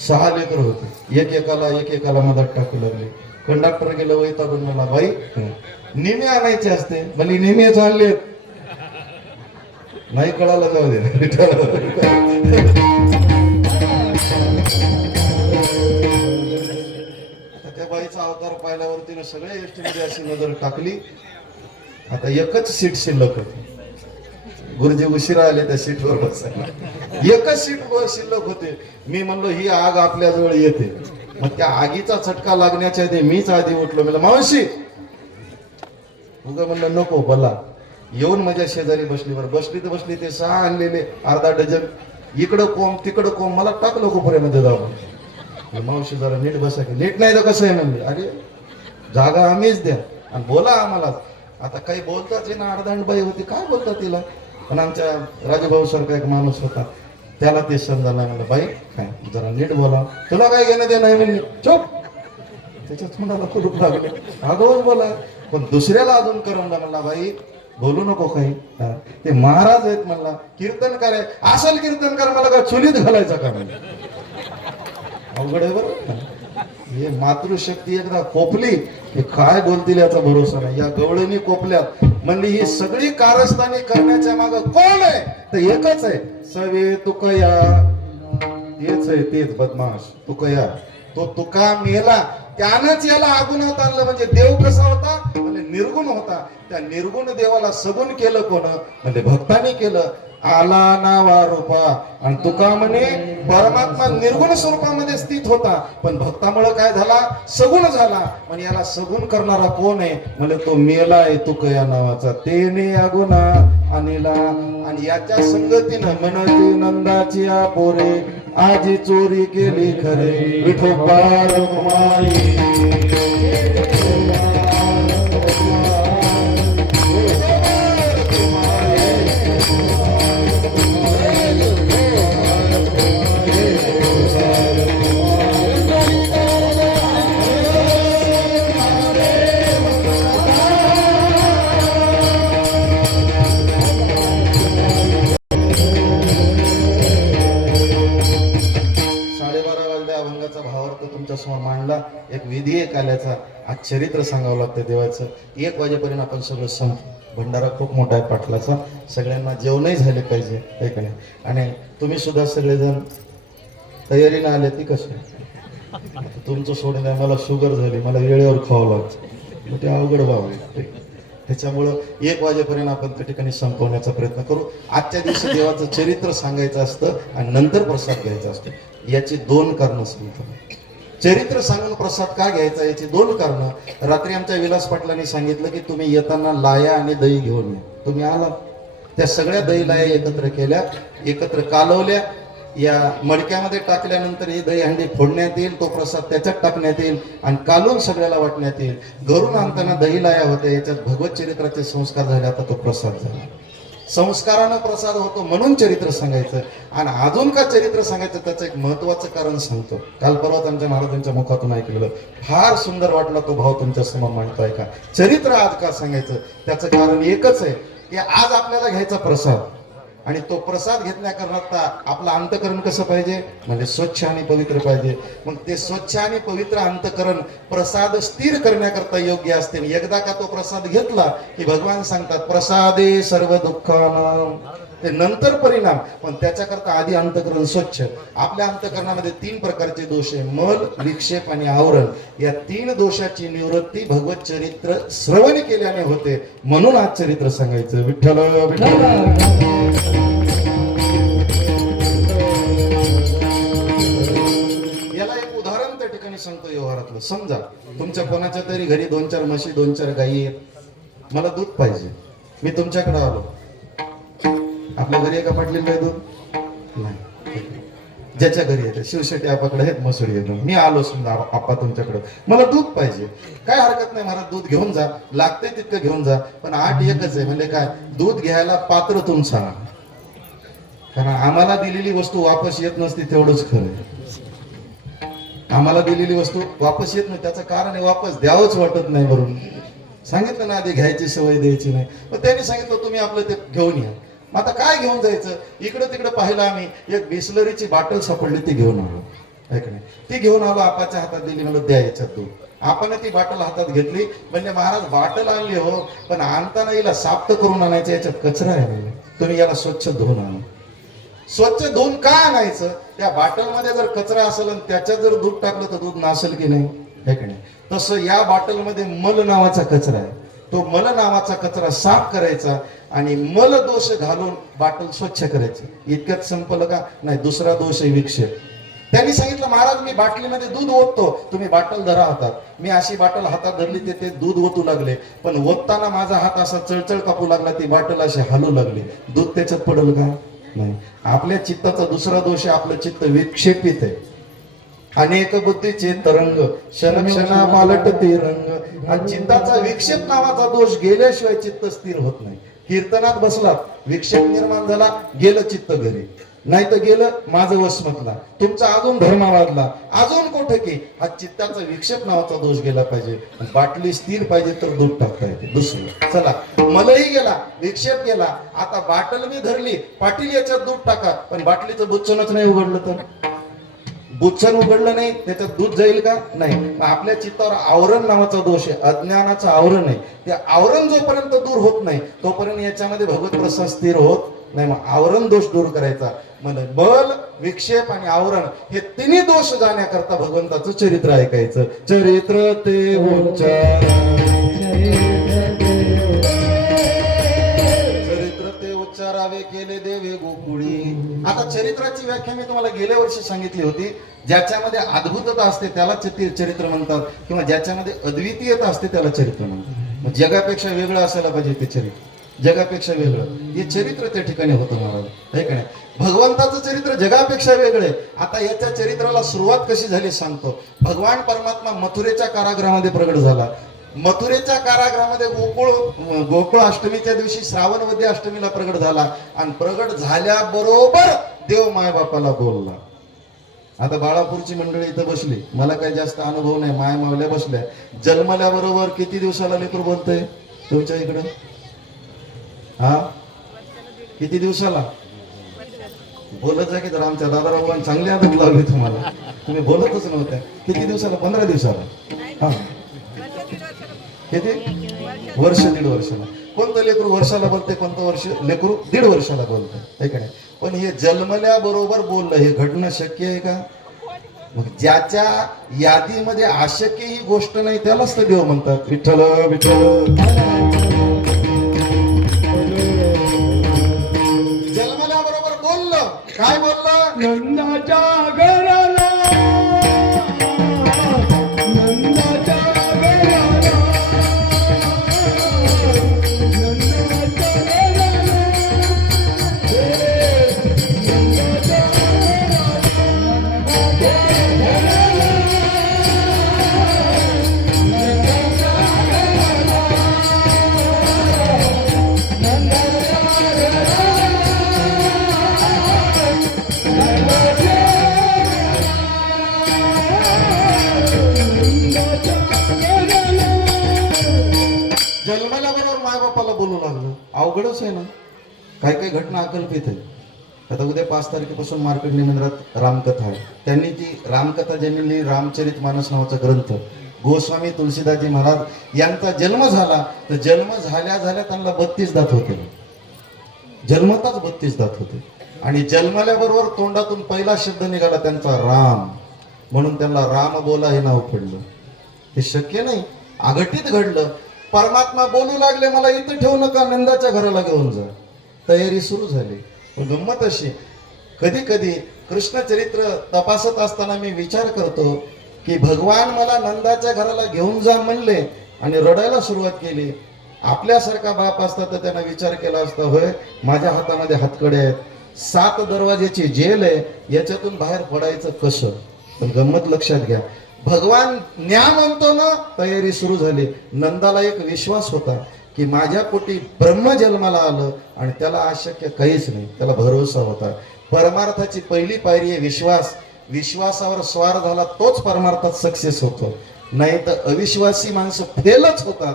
6 लेकर होते. एकेकाला मदत टाकू लागले. कंडक्टर गेलं वैतागून, मला बाई निमे आणायचे असते, भले निमेच आणले नाही, कळालं जाऊ दे. त्या बाईचा अवतार पाहिल्यावर तिने सगळ्या एसटी मध्ये अशी नजर टाकली. आता एकच सीट शिल्लक होती. गुरुजी उशिरा आले त्या सीटवर बसायला. एकच सीट शिल्लक होते. मी म्हणलो ही आग आपल्या जवळ येते. मग त्या आगीचा चटका लागण्याच्या आधी मीच आधी उठलो. मला मावशी उगा म्हणलं नको, बोला. येऊन माझ्या शेजारी बसली. बरं बसली तर बसली. ते 6 आणलेले, अर्धा डझन, इकडं कोंब तिकडं कोंब, मला टाकलं कोपऱ्यामध्ये जाऊन. मावशी जरा नीट बसा की. नीट नाही तर कसं आहे म्हणले. अरे जागा आम्हीच द्या आणि बोला आम्हाला. आता काही बोलताच आहे ना, अर्धांड बाई होती, काय बोलतात तिला. पण आमच्या राजूभाऊ सारखा एक माणूस होता, त्याला ते समजा नाही. म्हणलं बाई काय जरा नीट बोला, तुला काय घेणं ते नाही म्हणले. चोप, त्याच्या तोंडाला कुलूप लागले. अगोच बोला. पण दुसऱ्याला अजून करवला. म्हणला बाई बोलू नको काही, ते महाराज आहेत म्हणला, कीर्तनकार आहे. असल कीर्तनकार, मला का चुलीत घालायचा का म्हणजे. अवघड आहे बरं. हे मातृशक्ती एकदा कोपली की काय बोलतील याचा भरोसा नाही. या गवळणी कोपल्यात म्हणली ही सगळी कारस्थानी करण्याच्या माग कोण आहे, तर एकच आहे, सवे तुकया. तेच आहे, तेच बदमाश तुकया. तो तुका मेला, त्यानंच याला आगुणात आणलं. म्हणजे देव कसा होता, म्हणजे निर्गुण होता. त्या निर्गुण देवाला सगुण केलं कोण, म्हणजे भक्तांनी केलं. आला नावा रूपा. आणि तुका म्हणे परमात्मा निर्गुण स्वरूपामध्ये स्थित होता, पण भक्तामुळे काय झाला, सगुण झाला. म्हणजे याला सगुण करणारा कोण आहे, म्हणजे तो मेला आहे तुकया नावाचा. तेने अगुणा अनिला. आणि याच्या संगतीनं म्हणती नंदाची पोरे, आजी चोरी केली खरे, विठोबा रखुमाई. समोर मांडला. एक विधी एक आल्याचा. आज चरित्र सांगावं लागतं देवाचं. 1 वाजेपर्यंत आपण सगळं भंडारा खूप मोठा आहे पाटलाचा. सगळ्यांना जेवणही झाले पाहिजे, हे का नाही. आणि तुम्ही सुद्धा सगळेजण तयारीने आले ती कसे. तुमचं सोडून आहे, मला शुगर झाली, मला वेळेवर खावं लागतं, ते अवघड व्हावं. त्याच्यामुळं 1 वाजेपर्यंत आपण त्या ठिकाणी संपवण्याचा प्रयत्न करू. आजच्या दिवशी देवाचं चरित्र सांगायचं असतं आणि नंतर प्रसाद घ्यायचा असतो. याची 2 कारणं सांगतो. चरित्र सांगून प्रसाद का घ्यायचा, याची 2 कारणं. रात्री आमच्या विलास पाटलांनी सांगितलं की तुम्ही येताना लाया आणि दही घेऊन या. तुम्ही आला, त्या सगळ्या दही लाया एकत्र केल्या, एकत्र कालवल्या, या मडक्यामध्ये टाकल्यानंतर ही दही हंडी फोडण्यात येईल, तो प्रसाद त्याच्यात टाकण्यात येईल आणि कालून सगळ्याला वाटण्यात येईल. घरून आणताना दही लाया होत्या, याच्यात भगवत चरित्राचे संस्कार झाले. आता तो प्रसाद झाला. संस्कारानं प्रसाद होतो म्हणून चरित्र सांगायचं. आणि अजून का चरित्र सांगायचं, त्याचं एक महत्वाचं कारण सांगतो. काल परवाच आमच्या महाराजांच्या मुखातून ऐकलेलं, फार सुंदर वाटला तो भाव तुमच्या समोर मांडतोय का. चरित्र आज का सांगायचं, त्याचं कारण एकच आहे की आज आपल्याला घ्यायचा प्रसाद. आणि तो प्रसाद घेतल्याकरता आपलं अंतकरण कसं पाहिजे, म्हणजे स्वच्छ आणि पवित्र पाहिजे. मग ते स्वच्छ आणि पवित्र अंतकरण प्रसाद स्थिर करण्याकरता योग्य असते. एकदा का तो प्रसाद घेतला की भगवान सांगतात प्रसादे सर्व दुःखानां, ते नंतर परिणाम. पण त्याच्याकरता आधी अंतकरण स्वच्छ. आपल्या अंतकरणामध्ये 3 प्रकारचे दोष आहे, मल, विक्षेप आणि आवरण. या 3 दोषाची निवृत्ती भगवत चरित्र श्रवण केल्याने होते. म्हणून आज चरित्र सांगायचं. विठ्ठल विठ्ठल. ठिकाणी सांगतो व्यवहारातलं. समजा तुमच्या कोणाच्या तरी घरी 2-4 म्हशी 2-4 गायी आहेत, मला दूध पाहिजे, मी तुमच्याकडे आलो. आपल्या घरी एका पाटलीला दूध नाही, ज्याच्या घरी येते शिवशेट्टी आपाकडे आहेत मसुरी येतो, मी आलो समजा आप्पा तुमच्याकडे, मला दूध पाहिजे. काय हरकत नाही महाराज, दूध घेऊन जा, लागते तितकं घेऊन जा, पण अट एकच आहे, म्हणजे काय, दूध घ्यायला पात्र तुमचा. कारण आम्हाला दिलेली वस्तू वापस येत नसती, तेवढंच खरं आहे. आम्हाला दिलेली वस्तू वापस येत नाही, त्याचं कारण आहे वापस द्यावंच वाटत नाही. म्हणून सांगितलं ना आधी, घ्यायची सवय द्यायची नाही. मग त्यांनी सांगितलं तुम्ही आपलं ते घेऊन या. मग आता काय घेऊन जायचं, इकडं तिकडं पाहिलं आम्ही, एक बिस्लरीची बाटल सापडली, ती घेऊन आलो. ऐक नाही, ती घेऊन आलो, आपाच्या हातात दिली, म्हणलं द्या याच्यात दूध. आपण ती बाटल हातात घेतली, म्हणजे महाराज बाटल आणली हो, पण आणताना हिला साफ तर करून आणायचं, याच्यात कचरा आहे, तुम्ही याला स्वच्छ धुवून आणा. स्वच्छ धुवून का आणायचं, त्या बाटलमध्ये जर कचरा असेल आणि त्याच्यात जर दूध टाकलं तर दूध नासेल की नाही, है की नाही. तसं या बाटलमध्ये मल नावाचा कचरा आहे, तो मल नावाचा कचरा साफ करायचा आणि मल दोष घालून बाटल स्वच्छ करायची. इतक्यात संपलं का नाही, दुसरा दोष आहे विक्षेप. त्यांनी सांगितलं महाराज मी बाटलीमध्ये दूध ओततो, तुम्ही बाटल धरा हातात. मी अशी बाटल हातात धरली, ते दूध ओतू लागले, पण ओतताना माझा हात असा चळचळ कापू लागला, ती बाटल अशी हलू लागली, दूध त्याच्यात पडल का नाही. आपल्या चित्ताचा दुसरा दोष आहे, आपलं चित्त विक्षेपित आहे. अनेक बुद्धीचे तरंग क्षणक्षणा पालटते रंग. आणि चित्ताचा विक्षेप नावाचा दोष गेल्याशिवाय चित्त स्थिर होत नाही. कीर्तनात बसलात, विक्षेप निर्माण झाला, गेलं चित्त घरी, नाही तर गेलं माझं वसमतला, तुमचा अजून धर्म वाढला, अजून कुठे की हा चित्ताचा विक्षेप नावाचा दोष गेला पाहिजे. बाटली स्थिर पाहिजे तर दूध टाकता येते. दुसरं चला, मलाही गेला, विक्षेप गेला, आता बाटल मी धरली, पाटील याच्यात दूध टाका, पण बाटलीचं बुच्चनच नाही उघडलं तर, बुच्चन उघडलं नाही, त्याच्यात दूध जाईल का नाही. आपल्या चित्तावर आवरण नावाचा दोष आहे, अज्ञानाचं आवरण आहे. ते आवरण जोपर्यंत दूर होत नाही तोपर्यंत याच्यामध्ये भगवत प्रसाद स्थिर होत नाही. मग आवरण दोष दूर करायचा, म्हणजे बल, विक्षेप आणि आवरण हे तिन्ही दोष जाण्याकरता भगवंताचं चरित्र ऐकायचं. चरित्र ते उच्चार, चरित्र ते उच्चारावे केले देवे गोकुळी. आता चरित्राची व्याख्या मी तुम्हाला गेल्या वर्षी सांगितली होती. ज्याच्यामध्ये अद्भुतता असते त्याला चरित्र म्हणतात, किंवा ज्याच्यामध्ये अद्वितीयता असते त्याला चरित्र म्हणतात. मग जगापेक्षा वेगळं असायला पाहिजे ते चरित्र, जगापेक्षा वेगळं हे चरित्र त्या ठिकाणी होतं महाराज, आहे का नाही. भगवंताचं चरित्र जगापेक्षा वेगळं आहे. आता याच्या चरित्राला सुरुवात कशी झाली सांगतो. भगवान परमात्मा मथुरेच्या कारागृहामध्ये प्रगट झाला. मथुरेच्या कारागृहामध्ये गोकुळ अष्टमीच्या दिवशी श्रावणवद्य अष्टमीला प्रगट झाला, आणि प्रगट झाल्याबरोबर देव मायबापाला बोलला. आता बाळापूरची मंडळी इथं बसली, मला काही जास्त अनुभव नाही, माय मावल्या बसल्या. जन्मल्याबरोबर किती दिवसाला लेकरू बोलतंय तुमच्या इकडं, हा किती दिवसाला बोलत जा की जरा. आमच्या दादारावांनी चांगली आदत लावली तुम्हाला, तुम्ही बोलतच नव्हत्या. किती दिवसाला, 15 दिवसाला, हा किती, वर्ष 1.5 वर्षाला. कोणतं लेकरू वर्षाला बोलते, कोणतं वर्ष लेकरू 1.5 वर्षाला बोलते, आहे का नाही. पण हे जन्मल्याबरोबर बोललं, हे घडणं शक्य आहे का. मग ज्याच्या यादीमध्ये अशक्य ही गोष्ट नाही त्यालाच तर देव म्हणतात. विठ्ठल विठ्ठल. जन्मल्याबरोबर बोललं, काय बोललं, नंदाच्या घराला, नंदाच्या घराला, नंदाच्या घराला, नंदाच्या जन्मल्याबरोबर मायबापाला बोलू लागलं. अवघडच आहे ना. काही काही घटना अकल्पित आहे. आता उद्या 5 तारखेपासून मार्कंडेय मंदिरात रामकथा आहे. त्यांनी ती रामकथा ज्यांनी लिहिली, रामचरित मानस नावाचा ग्रंथ, गोस्वामी तुलसीदासजी महाराज यांचा जन्म झाला, तर जन्म झाल्या झाल्या त्यांना 32 दात होते. जन्मताच 32 दात होते. आणि जन्मल्याबरोबर तोंडातून पहिला शब्द निघाला त्यांचा राम, म्हणून त्यांना राम बोला हे नाव पडलं. हे शक्य नाही, अघटित घडलं. परमात्मा बोलू लागले, मला इथं ठेवू नका, नंदाच्या घराला घेऊन जा. तयारी सुरू झाली. पण गंमत अशी, कधी कधी कृष्ण चरित्र तपासत असताना मी विचार करतो, की भगवान मला नंदाच्या घराला घेऊन जा म्हणले आणि रडायला सुरुवात केली. आपल्यासारखा बाप असता तर त्यानं विचार केला असता, होय माझ्या हातामध्ये हातकडे आहेत, 7 दरवाजेची जेल आहे, याच्यातून बाहेर पडायचं कसं. पण गंमत लक्षात घ्या, भगवान न्या म्हणतो ना, तयारी सुरू झाली. नंदाला एक विश्वास होता की माझ्या पोटी ब्रह्म जन्माला आलं आणि त्याला अशक्य काहीच नाही, त्याला भरोसा होता. परमार्थाची पहिली पायरी आहे विश्वास. विश्वासावर स्वार झाला तोच परमार्थात सक्सेस होतो, नाही तर अविश्वासी माणसं फेलच होतात.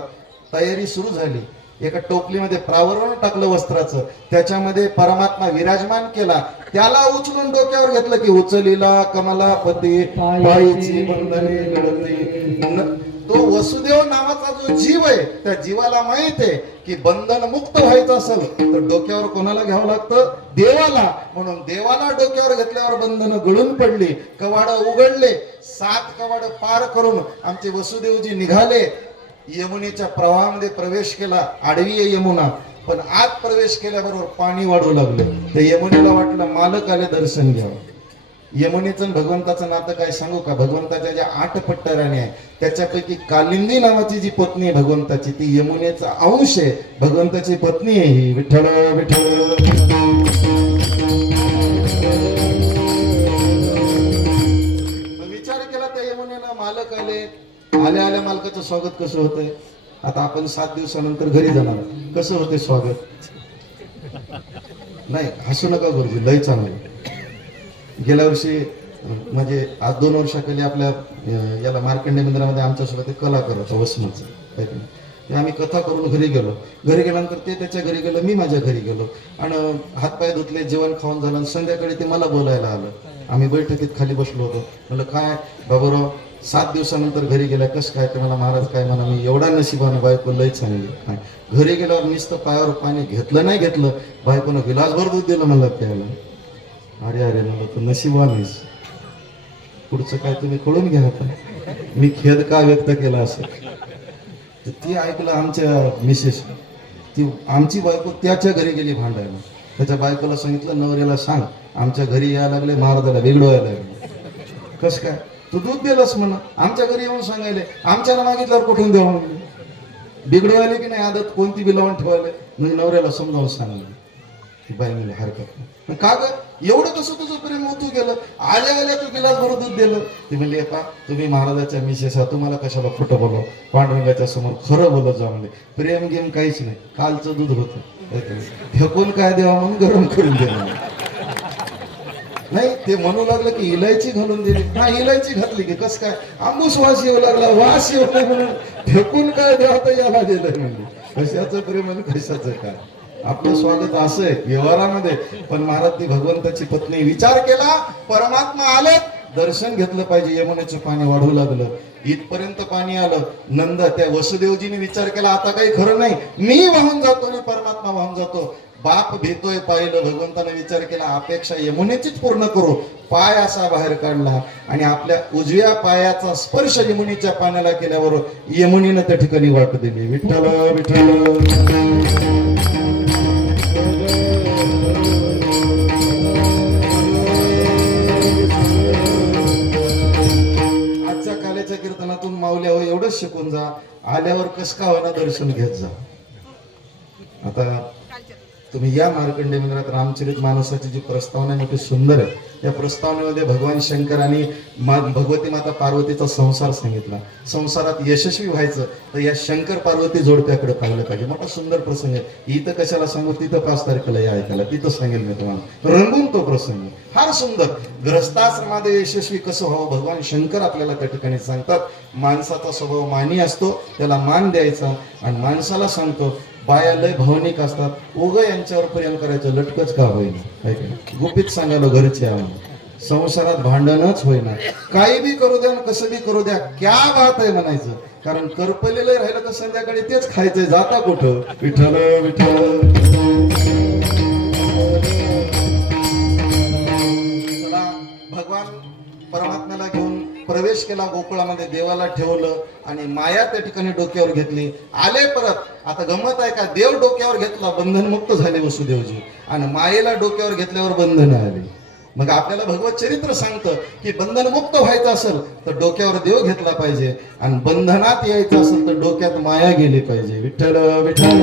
तयारी सुरू झाली. एका टोपलीमध्ये प्रावरण टाकलं वस्त्राचं, त्याच्यामध्ये परमात्मा विराजमान केला. त्याला उचलून डोक्यावर घेतलं की उचलीला कमलापती पायीची बंधने गळती. तो वसुदेव नावाचा जो जीव आहे, त्या जीवाला माहित आहे की बंधन मुक्त व्हायचं असेल तर डोक्यावर कोणाला घ्यावं लागतं? देवाला. म्हणून देवाला डोक्यावर घेतल्यावर बंधन गळून पडली, कवाड उघडले. 7 कवाड पार करून आमचे वसुदेवजी निघाले. यमुनेच्या प्रवाहामध्ये प्रवेश केला. आडवी आहे यमुना, पण आत प्रवेश केल्याबरोबर पाणी वाढू लागलं. तर यमुनेला वाटलं मालक आले, दर्शन घ्यावं. यमुनेचं भगवंताचं नातं काय सांगू का? भगवंताच्या ज्या 8 पट्टराणी आहे त्याच्यापैकी कालिंदी नावाची जी पत्नी आहे भगवंताची, ती यमुनेचा अंश आहे, भगवंताची पत्नी आहे ही. विठ्ठल विठ्ठल. विचार केला त्या यमुनेला, मालक आले. आल्या आल्या मालकाचं स्वागत कसं होतंय? आता आपण 7 दिवसानंतर घरी जाणार, कसं होते स्वागत? नाही हसू नका गुरुजी, लय चांगलं. गेल्या वर्षी म्हणजे आज 2 वर्षाखाली आपल्या याला मार्कंडे मंदिरामध्ये आमच्यासोबत एक कलाकार होता वसमतचा. ते आम्ही कथा करून घरी गेलो. घरी गेल्यानंतर ते त्याच्या घरी गेलो, मी माझ्या घरी गेलो आणि हातपाय धुतले, जेवण खाऊन झालं. संध्याकाळी ते मला बोलायला आलं. आम्ही बैठकीत खाली बसलो होतो. म्हणलं काय बाबूराव 7 दिवसानंतर घरी गेल्या, कसं काय? ते मला महाराज काय म्हणा, मी एवढा नशिबानं बायको लय चांगली. काय घरी गेल्यावर नुसतं पायावर पाणी घेतलं नाही घेतलं, बायकोनं गिलासभर दूध दिलं मला प्यायला. अरे अरे म्हणलं तू नशिबान आहेस. पुढचं काय तुम्ही कळून घ्या. आता मी खेद का व्यक्त केला असं. ती ऐकलं आमच्या मिसेस, ती आमची बायको त्याच्या घरी गेली भांडायला. त्याच्या बायकोला सांगितलं नवऱ्याला सांग आमच्या घरी यायला लागले, महाराजाला वेगळं व्हायला लागले. कसं काय? तू दूध दिलंस म्हणा, आमच्या घरी येऊन सांगायले, आमच्याला मागितल्यावर कुठून देऊ म्हणले. बिघडवायले की नाही आदत कोणती बी लावून ठेवायले. म्हणजे नवऱ्याला समजावून सांगितलं. ती बाई म्हणली हरकत नाही. का ग एवढं कसं तुझं प्रेम होतू गेलं? आल्या आल्या तू गिलास भर दूध दिलं. ती म्हणली पा तुम्ही महाराजाच्या मिसेस आहात, तुम्हाला कशाला खोटं बोलावं? पांडुरंगाच्या समोर खरं बोलत जा म्हणले. प्रेम गेम काहीच नाही, कालचं दूध होतं, फेकून काय देवा म्हणून गरम करून दिलं. नाही ते म्हणू लागलं की इलायची घालून दिली. हा इलायची घातली की कस काय? आंबूस वास येऊ लागला, वास येऊ नाही म्हणून फेकून काय देवा तर याला दिलं म्हणले. कशाचं प्रेम आणि कशाचं काय? आपलं स्वागत असं आहे व्यवहारामध्ये. पण महाराज ती भगवंताची पत्नी विचार केला, परमात्मा आले, दर्शन घेतलं पाहिजे. यमुनेचं पाणी वाढू लागलं, इथपर्यंत पाणी आलं. नंद त्या वसुदेवजीने विचार केला आता काही खरं नाही, मी वाहून जातो आणि परमात्मा वाहून जातो. बाप भीतोय पाहिलं, भगवंताने विचार केला अपेक्षा यमुनेचीच पूर्ण करू. पाय असा बाहेर काढला आणि आपल्या उजव्या पायाचा स्पर्श यमुनेच्या पाण्याला केल्यावर यमुनेनं त्या ठिकाणी वाट दिली. विठ्ठल विठ्ठल. कीर्तनातून माऊली हो एवढंच शिकून जा, आल्यावर कस का होणार दर्शन घेत जा. आता तुम्ही या मार्कंडेय मंदिरात रामचरित मानसाची जी प्रस्तावना आहे ती सुंदर आहे. या प्रस्तावनेमध्ये भगवान शंकरांनी भगवती माता पार्वतीचा संसार सांगितला. संसारात यशस्वी व्हायचं तर या शंकर पार्वती जोडप्याकडे पाहिलं पाहिजे. मोठा सुंदर प्रसंग आहे. इथं कशाला सांगू, तिथं 5 तारखेला या ऐकायला, तिथं सांगेल मी तुम्हाला रंगून तो प्रसंग. फार सुंदर. ग्रस्ताश्रमामध्ये यशस्वी कसं व्हावं भगवान शंकर आपल्याला त्या ठिकाणी सांगतात. माणसाचा स्वभाव मानी असतो, त्याला मान द्यायचा. आणि माणसाला सांगतो बाया लय भावनिक असतात, उग यांच्यावर प्रेम करायचं लटकच का होईना. गुपित सांगायला घरचे आम्हाला संसारात भांडणच होईना. काही बी करू द्या कसं बी करू द्या, क्या बात आहे म्हणायचं. कारण करपलेलं राहिलं तर संध्याकाळी तेच खायचंय, जाता कुठं. विठ्ठल विठ्ठल. चला भगवान परमात्म्याला घेऊन प्रवेश केला गोकुळामध्ये, देवाला ठेवलं आणि माया त्या ठिकाणी डोक्यावर घेतली. आले परत. आता गंमत आहे का, देव डोक्यावर घेतला बंधन मुक्त झाले वसुदेवजी, आणि मायेला डोक्यावर घेतल्यावर बंधन आली. मग आपल्याला भगवत चरित्र सांगतं की बंधनमुक्त व्हायचं असेल तर डोक्यावर देव घेतला पाहिजे आणि बंधनात यायचं असेल तर डोक्यात माया गेली पाहिजे. विठ्ठल विठ्ठल.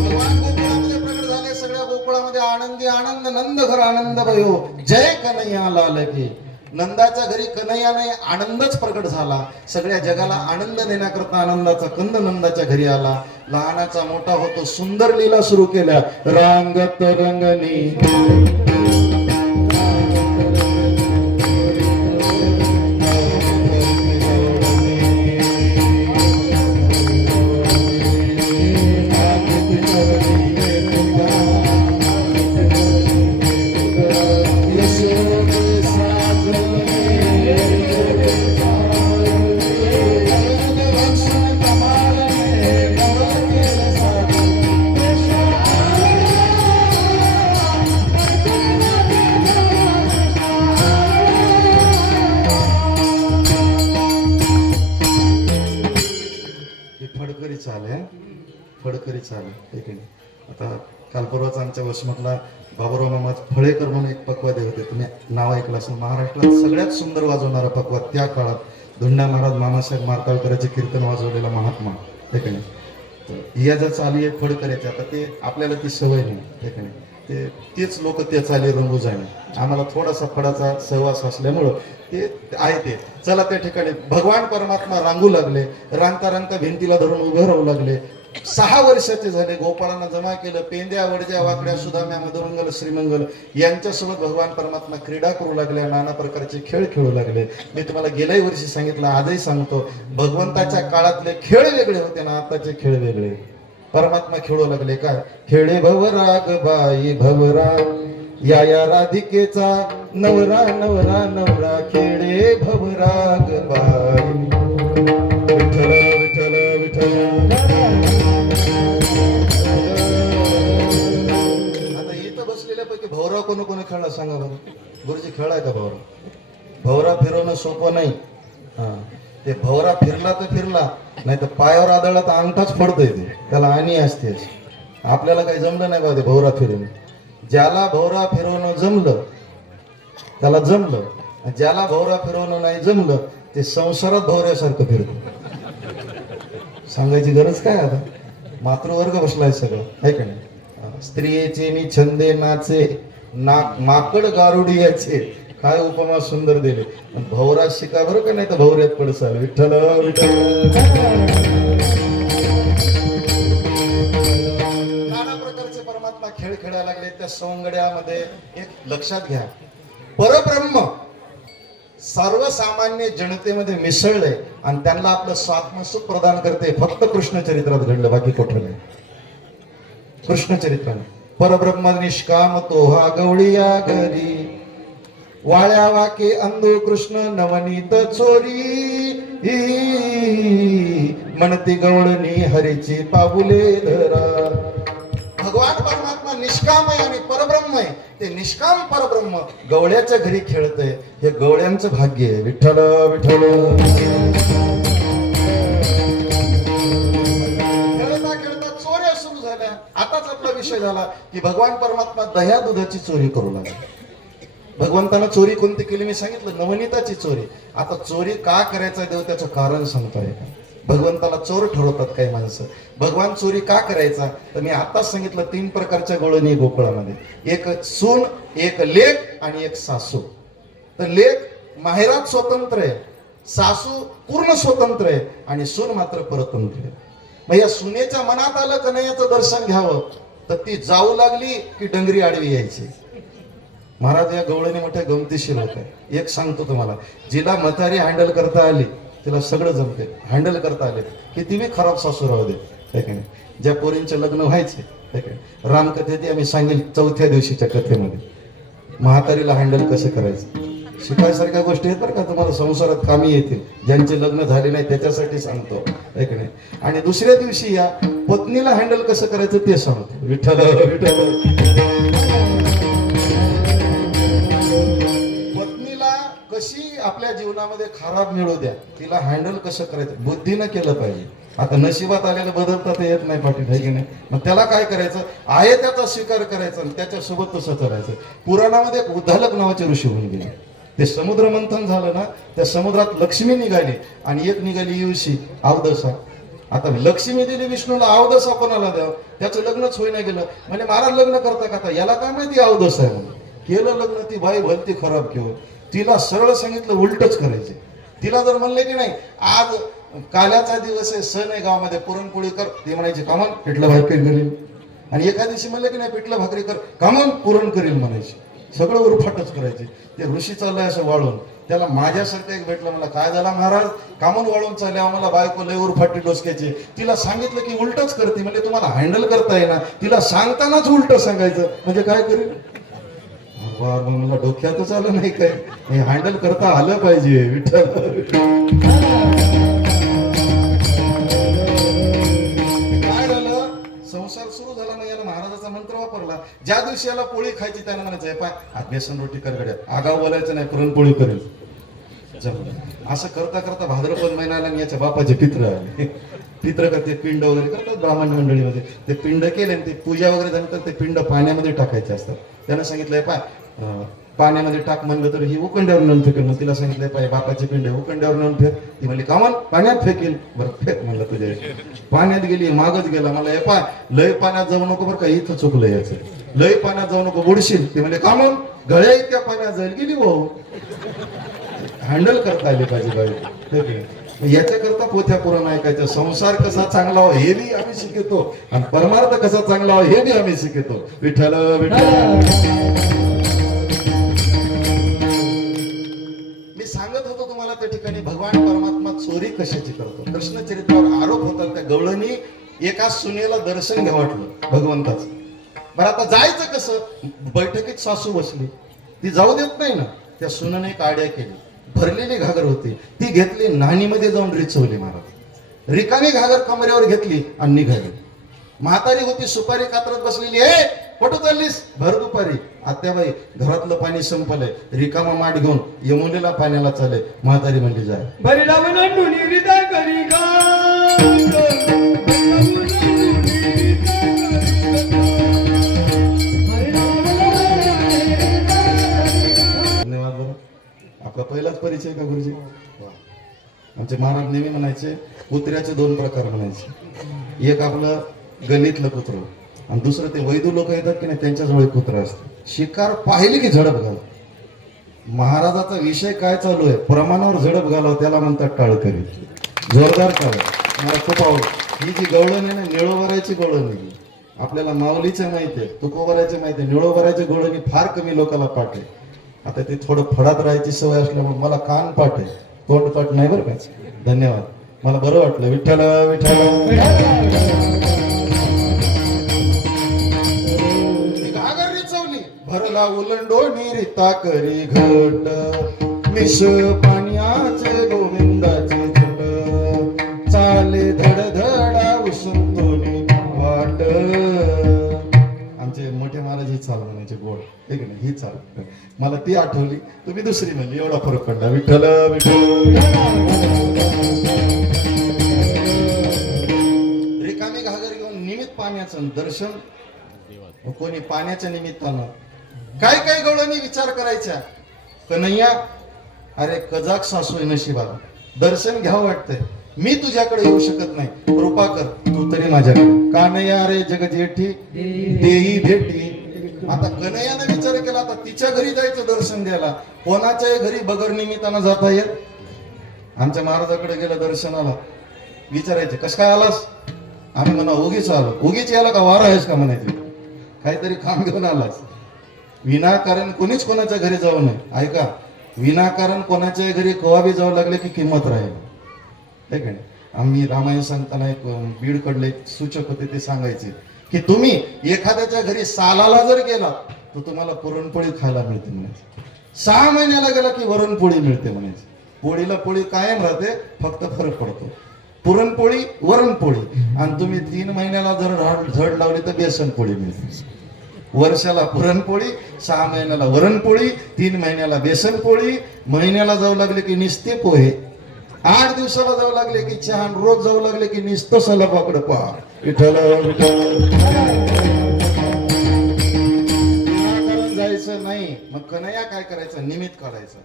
भगवान गोकुळामध्ये प्रकट झाले. सगळ्या गोकुळामध्ये आनंदी आनंद, नंद घर आनंद भयो, जय कन्हैया लाल की. नंदाच्या घरी कन्हैयाने आनंदच प्रकट झाला. सगळ्या जगाला आनंद देण्याकरता आनंदाचा कंद नंदाच्या घरी आला. लहानाचा मोठा होतो, सुंदर लीला सुरू केल्या. रांगत रंगनी फडकरी चाले, फडकरी चाले. ठीक आहे. आता काल परवाच आमच्या वसमतला बाबुराव मामा फळेकर म्हणून एक पक्वादे होते, तुम्ही नाव ऐकलं असेल. महाराष्ट्रात सगळ्यात सुंदर वाजवणारा पक्वाद त्या काळात धुंडा महाराज मामासाहेब मार्काळकरांचे कीर्तन वाजवलेला महात्मा. ठीक आहे. तर या जर चाली आहे फडकऱ्याची, आता ते आपल्याला ती सवय नाही. ठीक आहे. तेच लोक ते चाली रंगू जाणे. आम्हाला थोडासा फडाचा सहवास असल्यामुळं ते आहे ते. चला त्या ठिकाणी भगवान परमात्मा रांगू लागले. रांगता रांगता भिंतीला धरून उभे राहू लागले. 6 वर्षाचे झाले. गोपाळांना जमा केलं. पेंद्या वडज्या वाकड्या सुदाम्या मधुरंगल श्रीमंगल यांच्यासोबत भगवान परमात्मा क्रीडा करू लागले. नाना प्रकारचे खेळ खेळू लागले. मी तुम्हाला गेल्याही वर्षी सांगितलं, आजही सांगतो, भगवंताच्या काळातले खेळ वेगळे होते ना आताचे खेळ वेगळे. परमात्मा खेळू लागले. काय खेळे भवराग बाई भवराग, या राधिकेचा नवरा नवरा नवरा, खेळे भवराग बाई. विठ्ठल विठ्ठल विठ्ठल. आता इथं बसलेल्यापैकी भवरा कोणी कोणी खेळला सांगा बरं. गुरुजी खेळाय का भवरा? भवरा फिरवणं सोपं नाही. हा, ते भवरा फिरला तर फिरला, नाही तर पायावर आदळला तर अंगठाच पडतोय. ते त्याला आणि असते. आपल्याला काही जमलं नाही बा ते भवरा फिरवणं. ज्याला भवरा फिरवणं जमलं त्याला जमलं, ज्याला भवरा फिरवणं नाही जमलं ते संसारात भवऱ्यासारखं फिरतं. सांगायची गरज काय आता, मातृवर्ग बसलाय सगळं, आहे का नाही. स्त्रियेचे नि छंदे नाचे, माकड गारुडियाचे, काय उपमा सुंदर दिले. भवरा शिका बरं का, नाही तर भवऱ्यात पडसाल. विठ्ठल विठ्ठल. नाना प्रकारचे परमात्मा खेळ खेळायला लागले. त्या सौंगड्यामध्ये एक लक्षात घ्या, परब्रह्म सर्वसामान्य जनतेमध्ये मिसळले आणि त्यांना आपलं स्वात्मसुख प्रदान करते. फक्त कृष्ण चरित्रात घडलं, बाकी कुठं नाही. कृष्ण चरित्राने परब्रह्म निष्काम तो हा गवळीया घरी, वाळ्या वाके अंधू कृष्ण नवनीत चोरी, म्हणती गवळणी हरीची पाऊले धरा. भगवान परमात्मा निष्काम आहे आणि परब्रह्म आहे. ते निष्काम परब्रह्म गवळ्याच्या घरी खेळतंय. हे गवळ्यांचं भाग्य आहे. विठ्ठल विठ्ठल. खेळता खेळता चोऱ्या सुरू झाल्या. आताच आपला विषय झाला की भगवान परमात्मा दह्या दुधाची चोरी करू लागले. भगवंतानं चोरी कोणती केली मी सांगितलं, नवनीताची चोरी. आता चोरी का करायचा देव त्याचं कारण सांगतोय. भगवंताला चोर ठरवतात काही माणसं. भगवान चोरी का करायचा तर मी आताच सांगितलं, 3 प्रकारच्या गवळणी गोकुळामध्ये. एक सून, एक लेक आणि एक सासू. तर लेक माहेरात स्वतंत्र आहे, सासू पूर्ण स्वतंत्र आहे आणि सून मात्र परतंत्र आहे. मग या सुनेच्या मनात आलं कन्हैयाचं दर्शन घ्यावं तर ती जाऊ लागली की डंगरी आडवी यायची. महाराज या गवळणी मोठ्या गमतीशीर होत आहे. एक सांगतो तुम्हाला, जिला म्हातारी हँडल करता आली तिला सगळं जमते. हँडल करता आले किती बी खराब सासू राहू दे, है की नाही. ज्या पोरींचे लग्न व्हायचे, है की नाही, रामकथेत आम्ही सांगेल 4थ्या दिवशीच्या कथेमध्ये म्हातारीला हँडल कसं करायचं. शिकायसारख्या गोष्टी आहेत बरं का, तुम्हाला संसारात कामी येतील. ज्यांचे लग्न झाले नाही त्याच्यासाठी सांगतो, है की नाही. आणि दुसऱ्या दिवशी या पत्नीला हँडल कसं करायचं ते सांगतो. विठ्ठल विठ्ठल. कशी आपल्या जीवनामध्ये खराब मिळू द्या, तिला हँडल कसं करायचं बुद्धीनं केलं पाहिजे. आता नशिबात आलेलं बदलता ते येत नाही पाटील, आहे की नाही? मग त्याला काय करायचं, आहे त्याचा स्वीकार करायचा आणि त्याच्यासोबत तसं चालायचं. पुराणामध्ये एक उद्दालक नावाचे ऋषी होऊन गेले. ते समुद्र मंथन झालं ना, त्या समुद्रात लक्ष्मी निघाली आणि एक निघाली युशी अवदसा. आता लक्ष्मी दिली विष्णूला, अवदसा कोणाला द्यावं? त्याचं लग्नच होईना गेलं. म्हणजे महाराज लग्न करता का? आता याला काय माहिती अवदसा आहे म्हणून. केलं लग्न, ती बाई भलती खराब केलं. तिला सरळ सांगितलं उलटच करायचे. तिला जर म्हणले की नाही आज काल्याचा दिवस आहे, सण आहे गावामध्ये, पुरणपोळी कर, ती म्हणायची कामन पिठलं भाकरी करील. आणि एका दिवशी म्हणले की नाही पिठलं भाकरी कर, कामन पुरण करील म्हणायची. सगळं उरफाटच करायचे. ते ऋषी चाललंय असं वाळून. त्याला माझ्यासारखं एक भेटलं, मला काय झाला महाराज, कामन वाळून चालले आम्हाला, बायको लय उरफाटी डोसक्याची. तिला सांगितलं की उलटच करते. म्हणजे तुम्हाला हँडल करता येईना, तिला सांगतानाच उलट सांगायचं, म्हणजे काय करेल? मला डोक्यातच आलं नाही काय, हे हँडल करता आलं पाहिजे. विठ्ठल काय झालं, संसार सुरू झाला नाही. याला महाराजाचा मंत्र वापरला. ज्या दिवशी याला पोळी खायची त्याला म्हणायचं पाय आज बेसन रोटी कर गड्या, आगाव बोलायचं नाही, पुरणपोळी करेल. असं करता करता भाद्रपद महिन्याला आणि याच्या बापाचे पित्र आले. पित्र करते, पिंड वगैरे करतात ब्राह्मण मंडळीमध्ये. ते पिंड केले आणि ते पूजा वगैरे झाली तर ते पिंड पाण्यामध्ये टाकायचे असतात. त्यानं सांगितलंय पाय पाण्यामध्ये टाक म्हणलं तर ही उकंड्यावर नेऊन फेकेल. मग तिला सांगितलंय पाय बापाचे पिंड उकंड्यावर नेऊन फेक. ती म्हणली कामन पाण्यात फेकेल. बरं फेक म्हणलं तुझ्या. पाण्यात गेली, मागच गेला. मला हे पाय लय पाण्यात जाऊ नको बरं का, इथं चुकलं याचं. लय पाण्यात जाऊ नको बुडशील. ती म्हणले कामन गळ्या इतक्या पाण्यात जाईल. गेली भाऊ. हँडल करता आले पाहिजे बाई. याच्याकरता पोथ्या पुराण ऐकायचं. संसार कसा चांगला व्हावा हे बी आम्ही शिकतो आणि परमार्थ कसा चांगला व्हावा हे बी आम्ही शिकतो. विठ्ठल विठ्ठल. मी सांगत होतो तुम्हाला त्या ठिकाणी भगवान परमात्मा चोरी कशाची करतो. कृष्ण चरित्रावर आरोप होतात. त्या गवळणी एका सुनेला दर्शन घ्या वाटलं भगवंताचं. बरं आता जायचं कसं, बैठकीत सासू बसली, ती जाऊ देत नाही ना. त्या सुनेने एक आड्या केली. भरलेली घागर होती, ती घेतली, नाणीमध्ये जाऊन रिचवली महाराज. रिकामी घागर कमरेवर घेतली आणि निघाली. म्हातारी होती सुपारी कात्रत बसलेली. हे कुठं चाललीस? भर दुपारी. आत्याबाई घरातलं पाणी संपलंय, रिकामा माठ घेऊन यमुनेला पाण्याला चाले. म्हातारी म्हणली जाय. बरी लावून निरिता करी धन्यवाद. बरं आपला पहिलाच परिचय का गुरुजी? आमचे महाराज नेहमी म्हणायचे कुत्र्याचे दोन प्रकार म्हणायचे. एक आपलं गल्लीतलं कुत्र आणि दुसरं ते वैदू लोक येतात की नाही त्यांच्याजवळ कुत्र असतं. शिकार पाहिली की झडप घाल. महाराजाचा विषय काय चालू आहे, प्रमाणावर झडप घालावं त्याला म्हणतात टाळकरी. जोरदार टाळ. मला खूप आवडत ही जी गवळण आहे ना, निळोबरायची गवळण आहे. आपल्याला माऊलीचं माहिती आहे, तुकोबरायचं माहिती आहे. निळोबरायची गवळणी फार कमी लोकांना पाठ आहे. आता ते थोडं फडात राहायची सवय असल्यामुळे मला कान पाठ आहे, तोंड पाठ नाही बरं का. धन्यवाद, मला बरं वाटलं. विठ्ठल विठ्ठल. घागर रिचवली, भरला उलंडोणी रिता करी घट. मिश पाण्याचे गोविंदाचे झट. चाले धडधडा उसंतोनी वाट. आमचे मोठे महाराज ही चाल म्हणायचे गोड, ठीक आहे ही चाल. मला ती आठवली, तुम्ही दुसरी म्हणली, एवढा फरक पडला. विठ्ठल विठ्ठल. रिकामी घागर घेऊन निमित्त पाण्याचं दर्शन. कोणी पाण्याच्या निमित्तानं काय काय गवळणी विचार करायच्या. कन्हैया अरे कजाक सासू आहे नशिबाला, दर्शन घ्यावं वाटतंय, मी तुझ्याकडे येऊ शकत नाही, कृपा कर तू तरी माझ्याकडे. कान्हैया रे जगजेठी देई भेटी. आता कन्हैयाने विचार केला, आता तिच्या घरी जायचं दर्शन द्यायला, कोणाच्याही घरी बगर निमित्तानं जाता येत. आमच्या महाराजाकडे गेलं दर्शनाला, विचारायचे कस काय आलास. आम्ही म्हणा उगीच आलो. उगीच याला का वारा आहेस का म्हणायचे, काहीतरी काम घेऊन आलास. विनाकारण कोणीच कोणाच्या घरी जाऊ नये. ऐका, विनाकारण कोणाच्या घरी कवाबी जावं लागले की किंमत राहील, ठीक आहे. आम्ही रामायण सांगताना एक बीडकडले एक सूचक होते, ते सांगायचे की तुम्ही एखाद्याच्या घरी सालाला जर गेला तर तुम्हाला पुरणपोळी खायला मिळते म्हणायचे. 6 महिन्याला गेला की वरणपोळी मिळते म्हणायचे. पोळीला पोळी कायम राहते, फक्त फरक पडतो. पुरणपोळी वरणपोळी. आणि तुम्ही 3 महिन्याला जर झड लावली तर बेसन पोळी मिळते. वर्षाला पुरणपोळी, 6 महिन्याला वरणपोळी, 3 महिन्याला बेसन पोळी, महिन्याला जाऊ लागले की निस्ते पोहे. 8 दिवसाला जाऊ लागले की छान, रोज जाऊ लागले की निस्त सलग वाकडं पहा विठ्ठल विठ्ठल. जायचं नाही, मग कन्हैया काय करायचं, निमित्त काढायचं.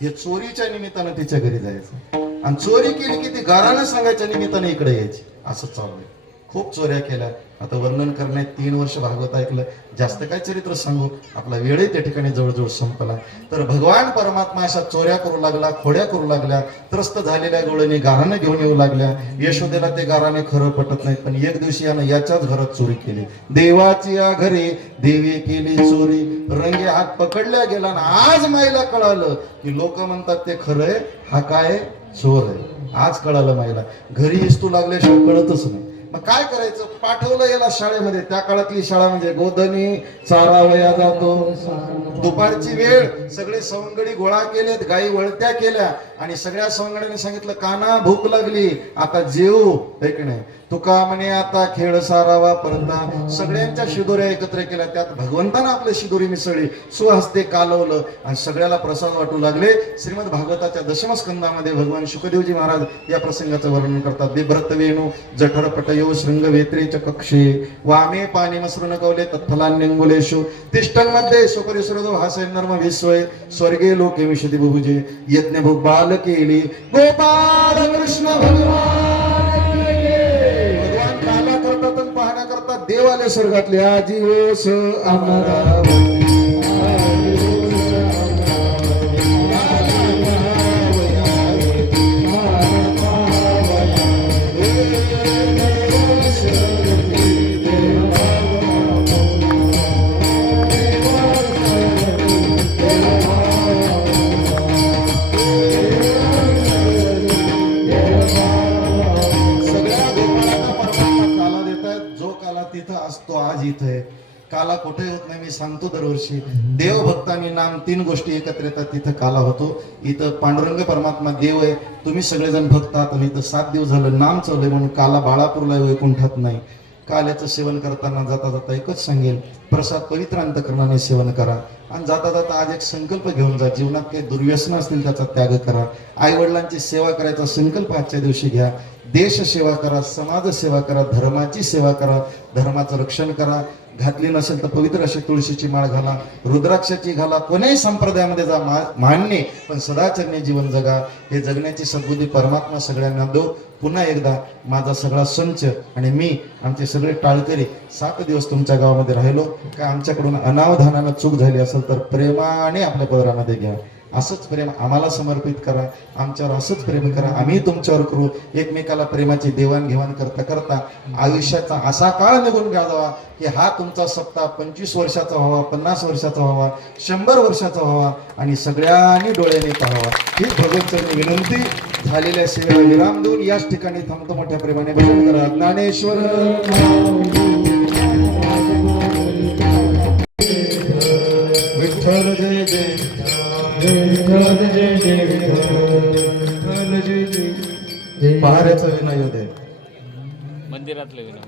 हे चोरीच्या निमित्तानं तिच्या घरी जायचं आणि चोरी केली की ती घरानं सांगायच्या निमित्तानं इकडे यायची. असं चाललंय. खूप चोऱ्या केल्या. आता वर्णन करण्यात 3 वर्ष भागवत ऐकलं, जास्त काय चरित्र सांगू, आपला वेळही त्या ठिकाणी जवळजवळ संपला. तर भगवान परमात्मा अशा चोऱ्या करू लागला, खोड्या करू लागल्या, त्रस्त झालेल्या डोळ्यांनी गाराने घेऊन येऊ लागल्या. यशोदेला ते गाराने खरं पटत नाही, पण एक दिवशी यानं याच्याच घरात चोरी केली. देवाची या घरी देवी केली चोरी, रंगे हात पकडल्या गेला. ना आज माईला कळालं की लोक म्हणतात ते खरंय, हा काय चोर आहे. आज कळालं माईला. घरी इस्तू लागल्याशिवाय कळतच नाही. मग काय करायचं, पाठवलं याला शाळेमध्ये. त्या काळातली शाळा म्हणजे गोधनी चारावया जातो. दुपारची वेळ, सगळे सवंगडी गोळा केलेत, गायी वळत्या केल्या आणि सगळ्या सवंगड्यांनी सांगितलं, काना भूक लागली, आता जेवू. है की नाही. तुका म्हणे आता खेळ सारावा परंता. सगळ्यांच्या शिदोऱ्या एकत्र केल्या, त्यात भगवंतानं आपल्या शिदोरी मिसळली, सुहस्ते कालवलं आणि सगळ्याला प्रसाद वाटू लागले. श्रीमद भागवताच्या दशमस्कंदामध्ये भगवान शुकदेवजी महाराज या प्रसंगाचं वर्णन करतात. बिभ्रत वेणू जठर पटयो शृंग वेत्रेच कक्षे वामे पाणी मसृण कवले तत्फलान्यंगुलेषु तिष्ठन्मध्ये सुपरिसुरदो हास्य नर्म विश्वय स्वर्गे लोके विशदी बहुजे यज्ञ भूक बाल केली गोपाल कृष्ण भगवान. काला करतात आणि पाहण्या करतात देवाले स्वर्गातले आजीवस आम्हाला. आज इथे काला कुठे होत नाही, मी सांगतो दरवर्षी. देवभक्तांनी नाम 3 गोष्टी एकत्र येतात, तिथं काला होतो. इथं पांडुरंग परमात्मा देव आहे, तुम्ही सगळेजण भक्त आहात आणि इथं 7 दिवस झालं नाम चाललंय म्हणून काला बाळापूरला वैकुंठात नाही. काल्याचं सेवन करताना जाता जाता एकच सांगेल, प्रसाद पवित्र अंतकरणाने सेवन करा आणि जाता जाता आज एक संकल्प घेऊन जा, जीवनात काही दुर्व्यसन असतील त्याचा त्याग करा. आई वडिलांची सेवा करायचा संकल्प आजच्या दिवशी घ्या. देश सेवा करा, समाज सेवा करा, धर्माची सेवा करा, धर्माचं रक्षण करा. घातली नसेल तर पवित्र अशी तुळशीची माळ घाला, रुद्राक्षाची घाला. कोणीही संप्रदायामध्ये जा, मान्य, पण सदाचरणी जीवन जगा. हे जगण्याची सद्बुद्धी परमात्मा सगळ्यांना दो. पुन्हा एकदा माझा सगळा संच आणि मी, आमचे सगळे टाळकरी 7 दिवस तुमच्या गावामध्ये राहिलो. काय आमच्याकडून अनावधानानं चूक झाली असेल तर प्रेमाने आपल्या पदरामध्ये घ्या. असंच प्रेम आम्हाला समर्पित करा, आमच्यावर असंच प्रेम करा, आम्ही तुमच्यावर करू. एकमेकाला प्रेमाची देवाणघेवाण करता करता आयुष्याचा असा काळ निघून जावा की हा तुमचा सप्ताह 25 वर्षाचा व्हावा, 50 वर्षाचा व्हावा, 100 वर्षाचा व्हावा आणि सगळ्यांनी डोळ्याने पाहावा. ही भगवंताची विनंती. झालेल्या सेवेला विराम देऊन याच ठिकाणी थांबतो. मोठ्या प्रेमाने भजन करा. ज्ञानेश्वर विठ्ठल जय जय पहाऱ्याचा विनय होते. मंदिरातलं विनय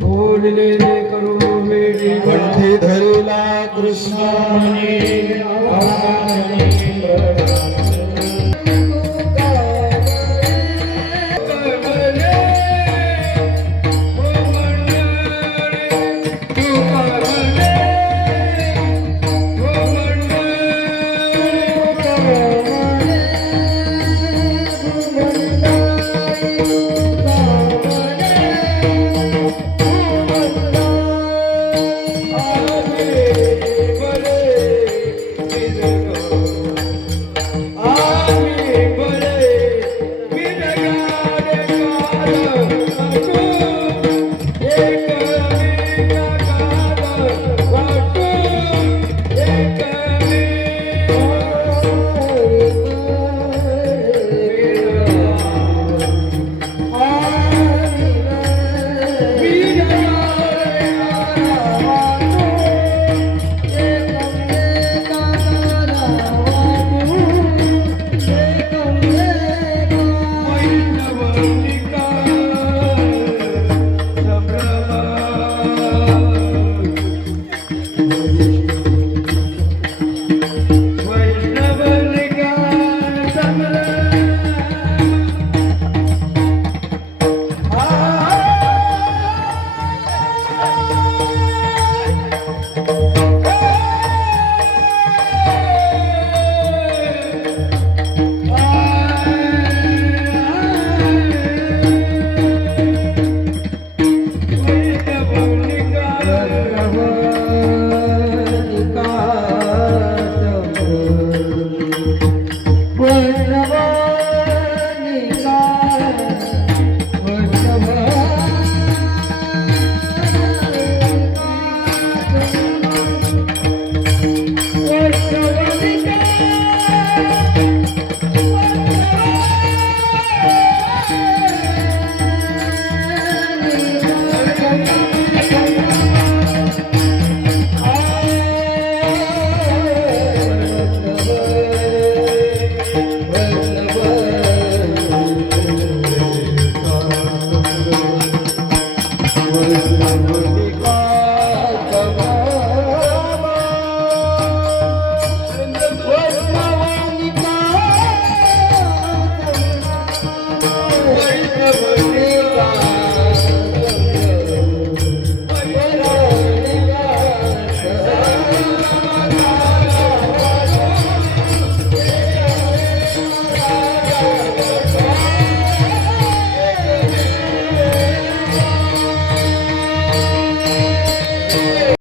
बोलले करू मेरी कंठी धरला कृष्ण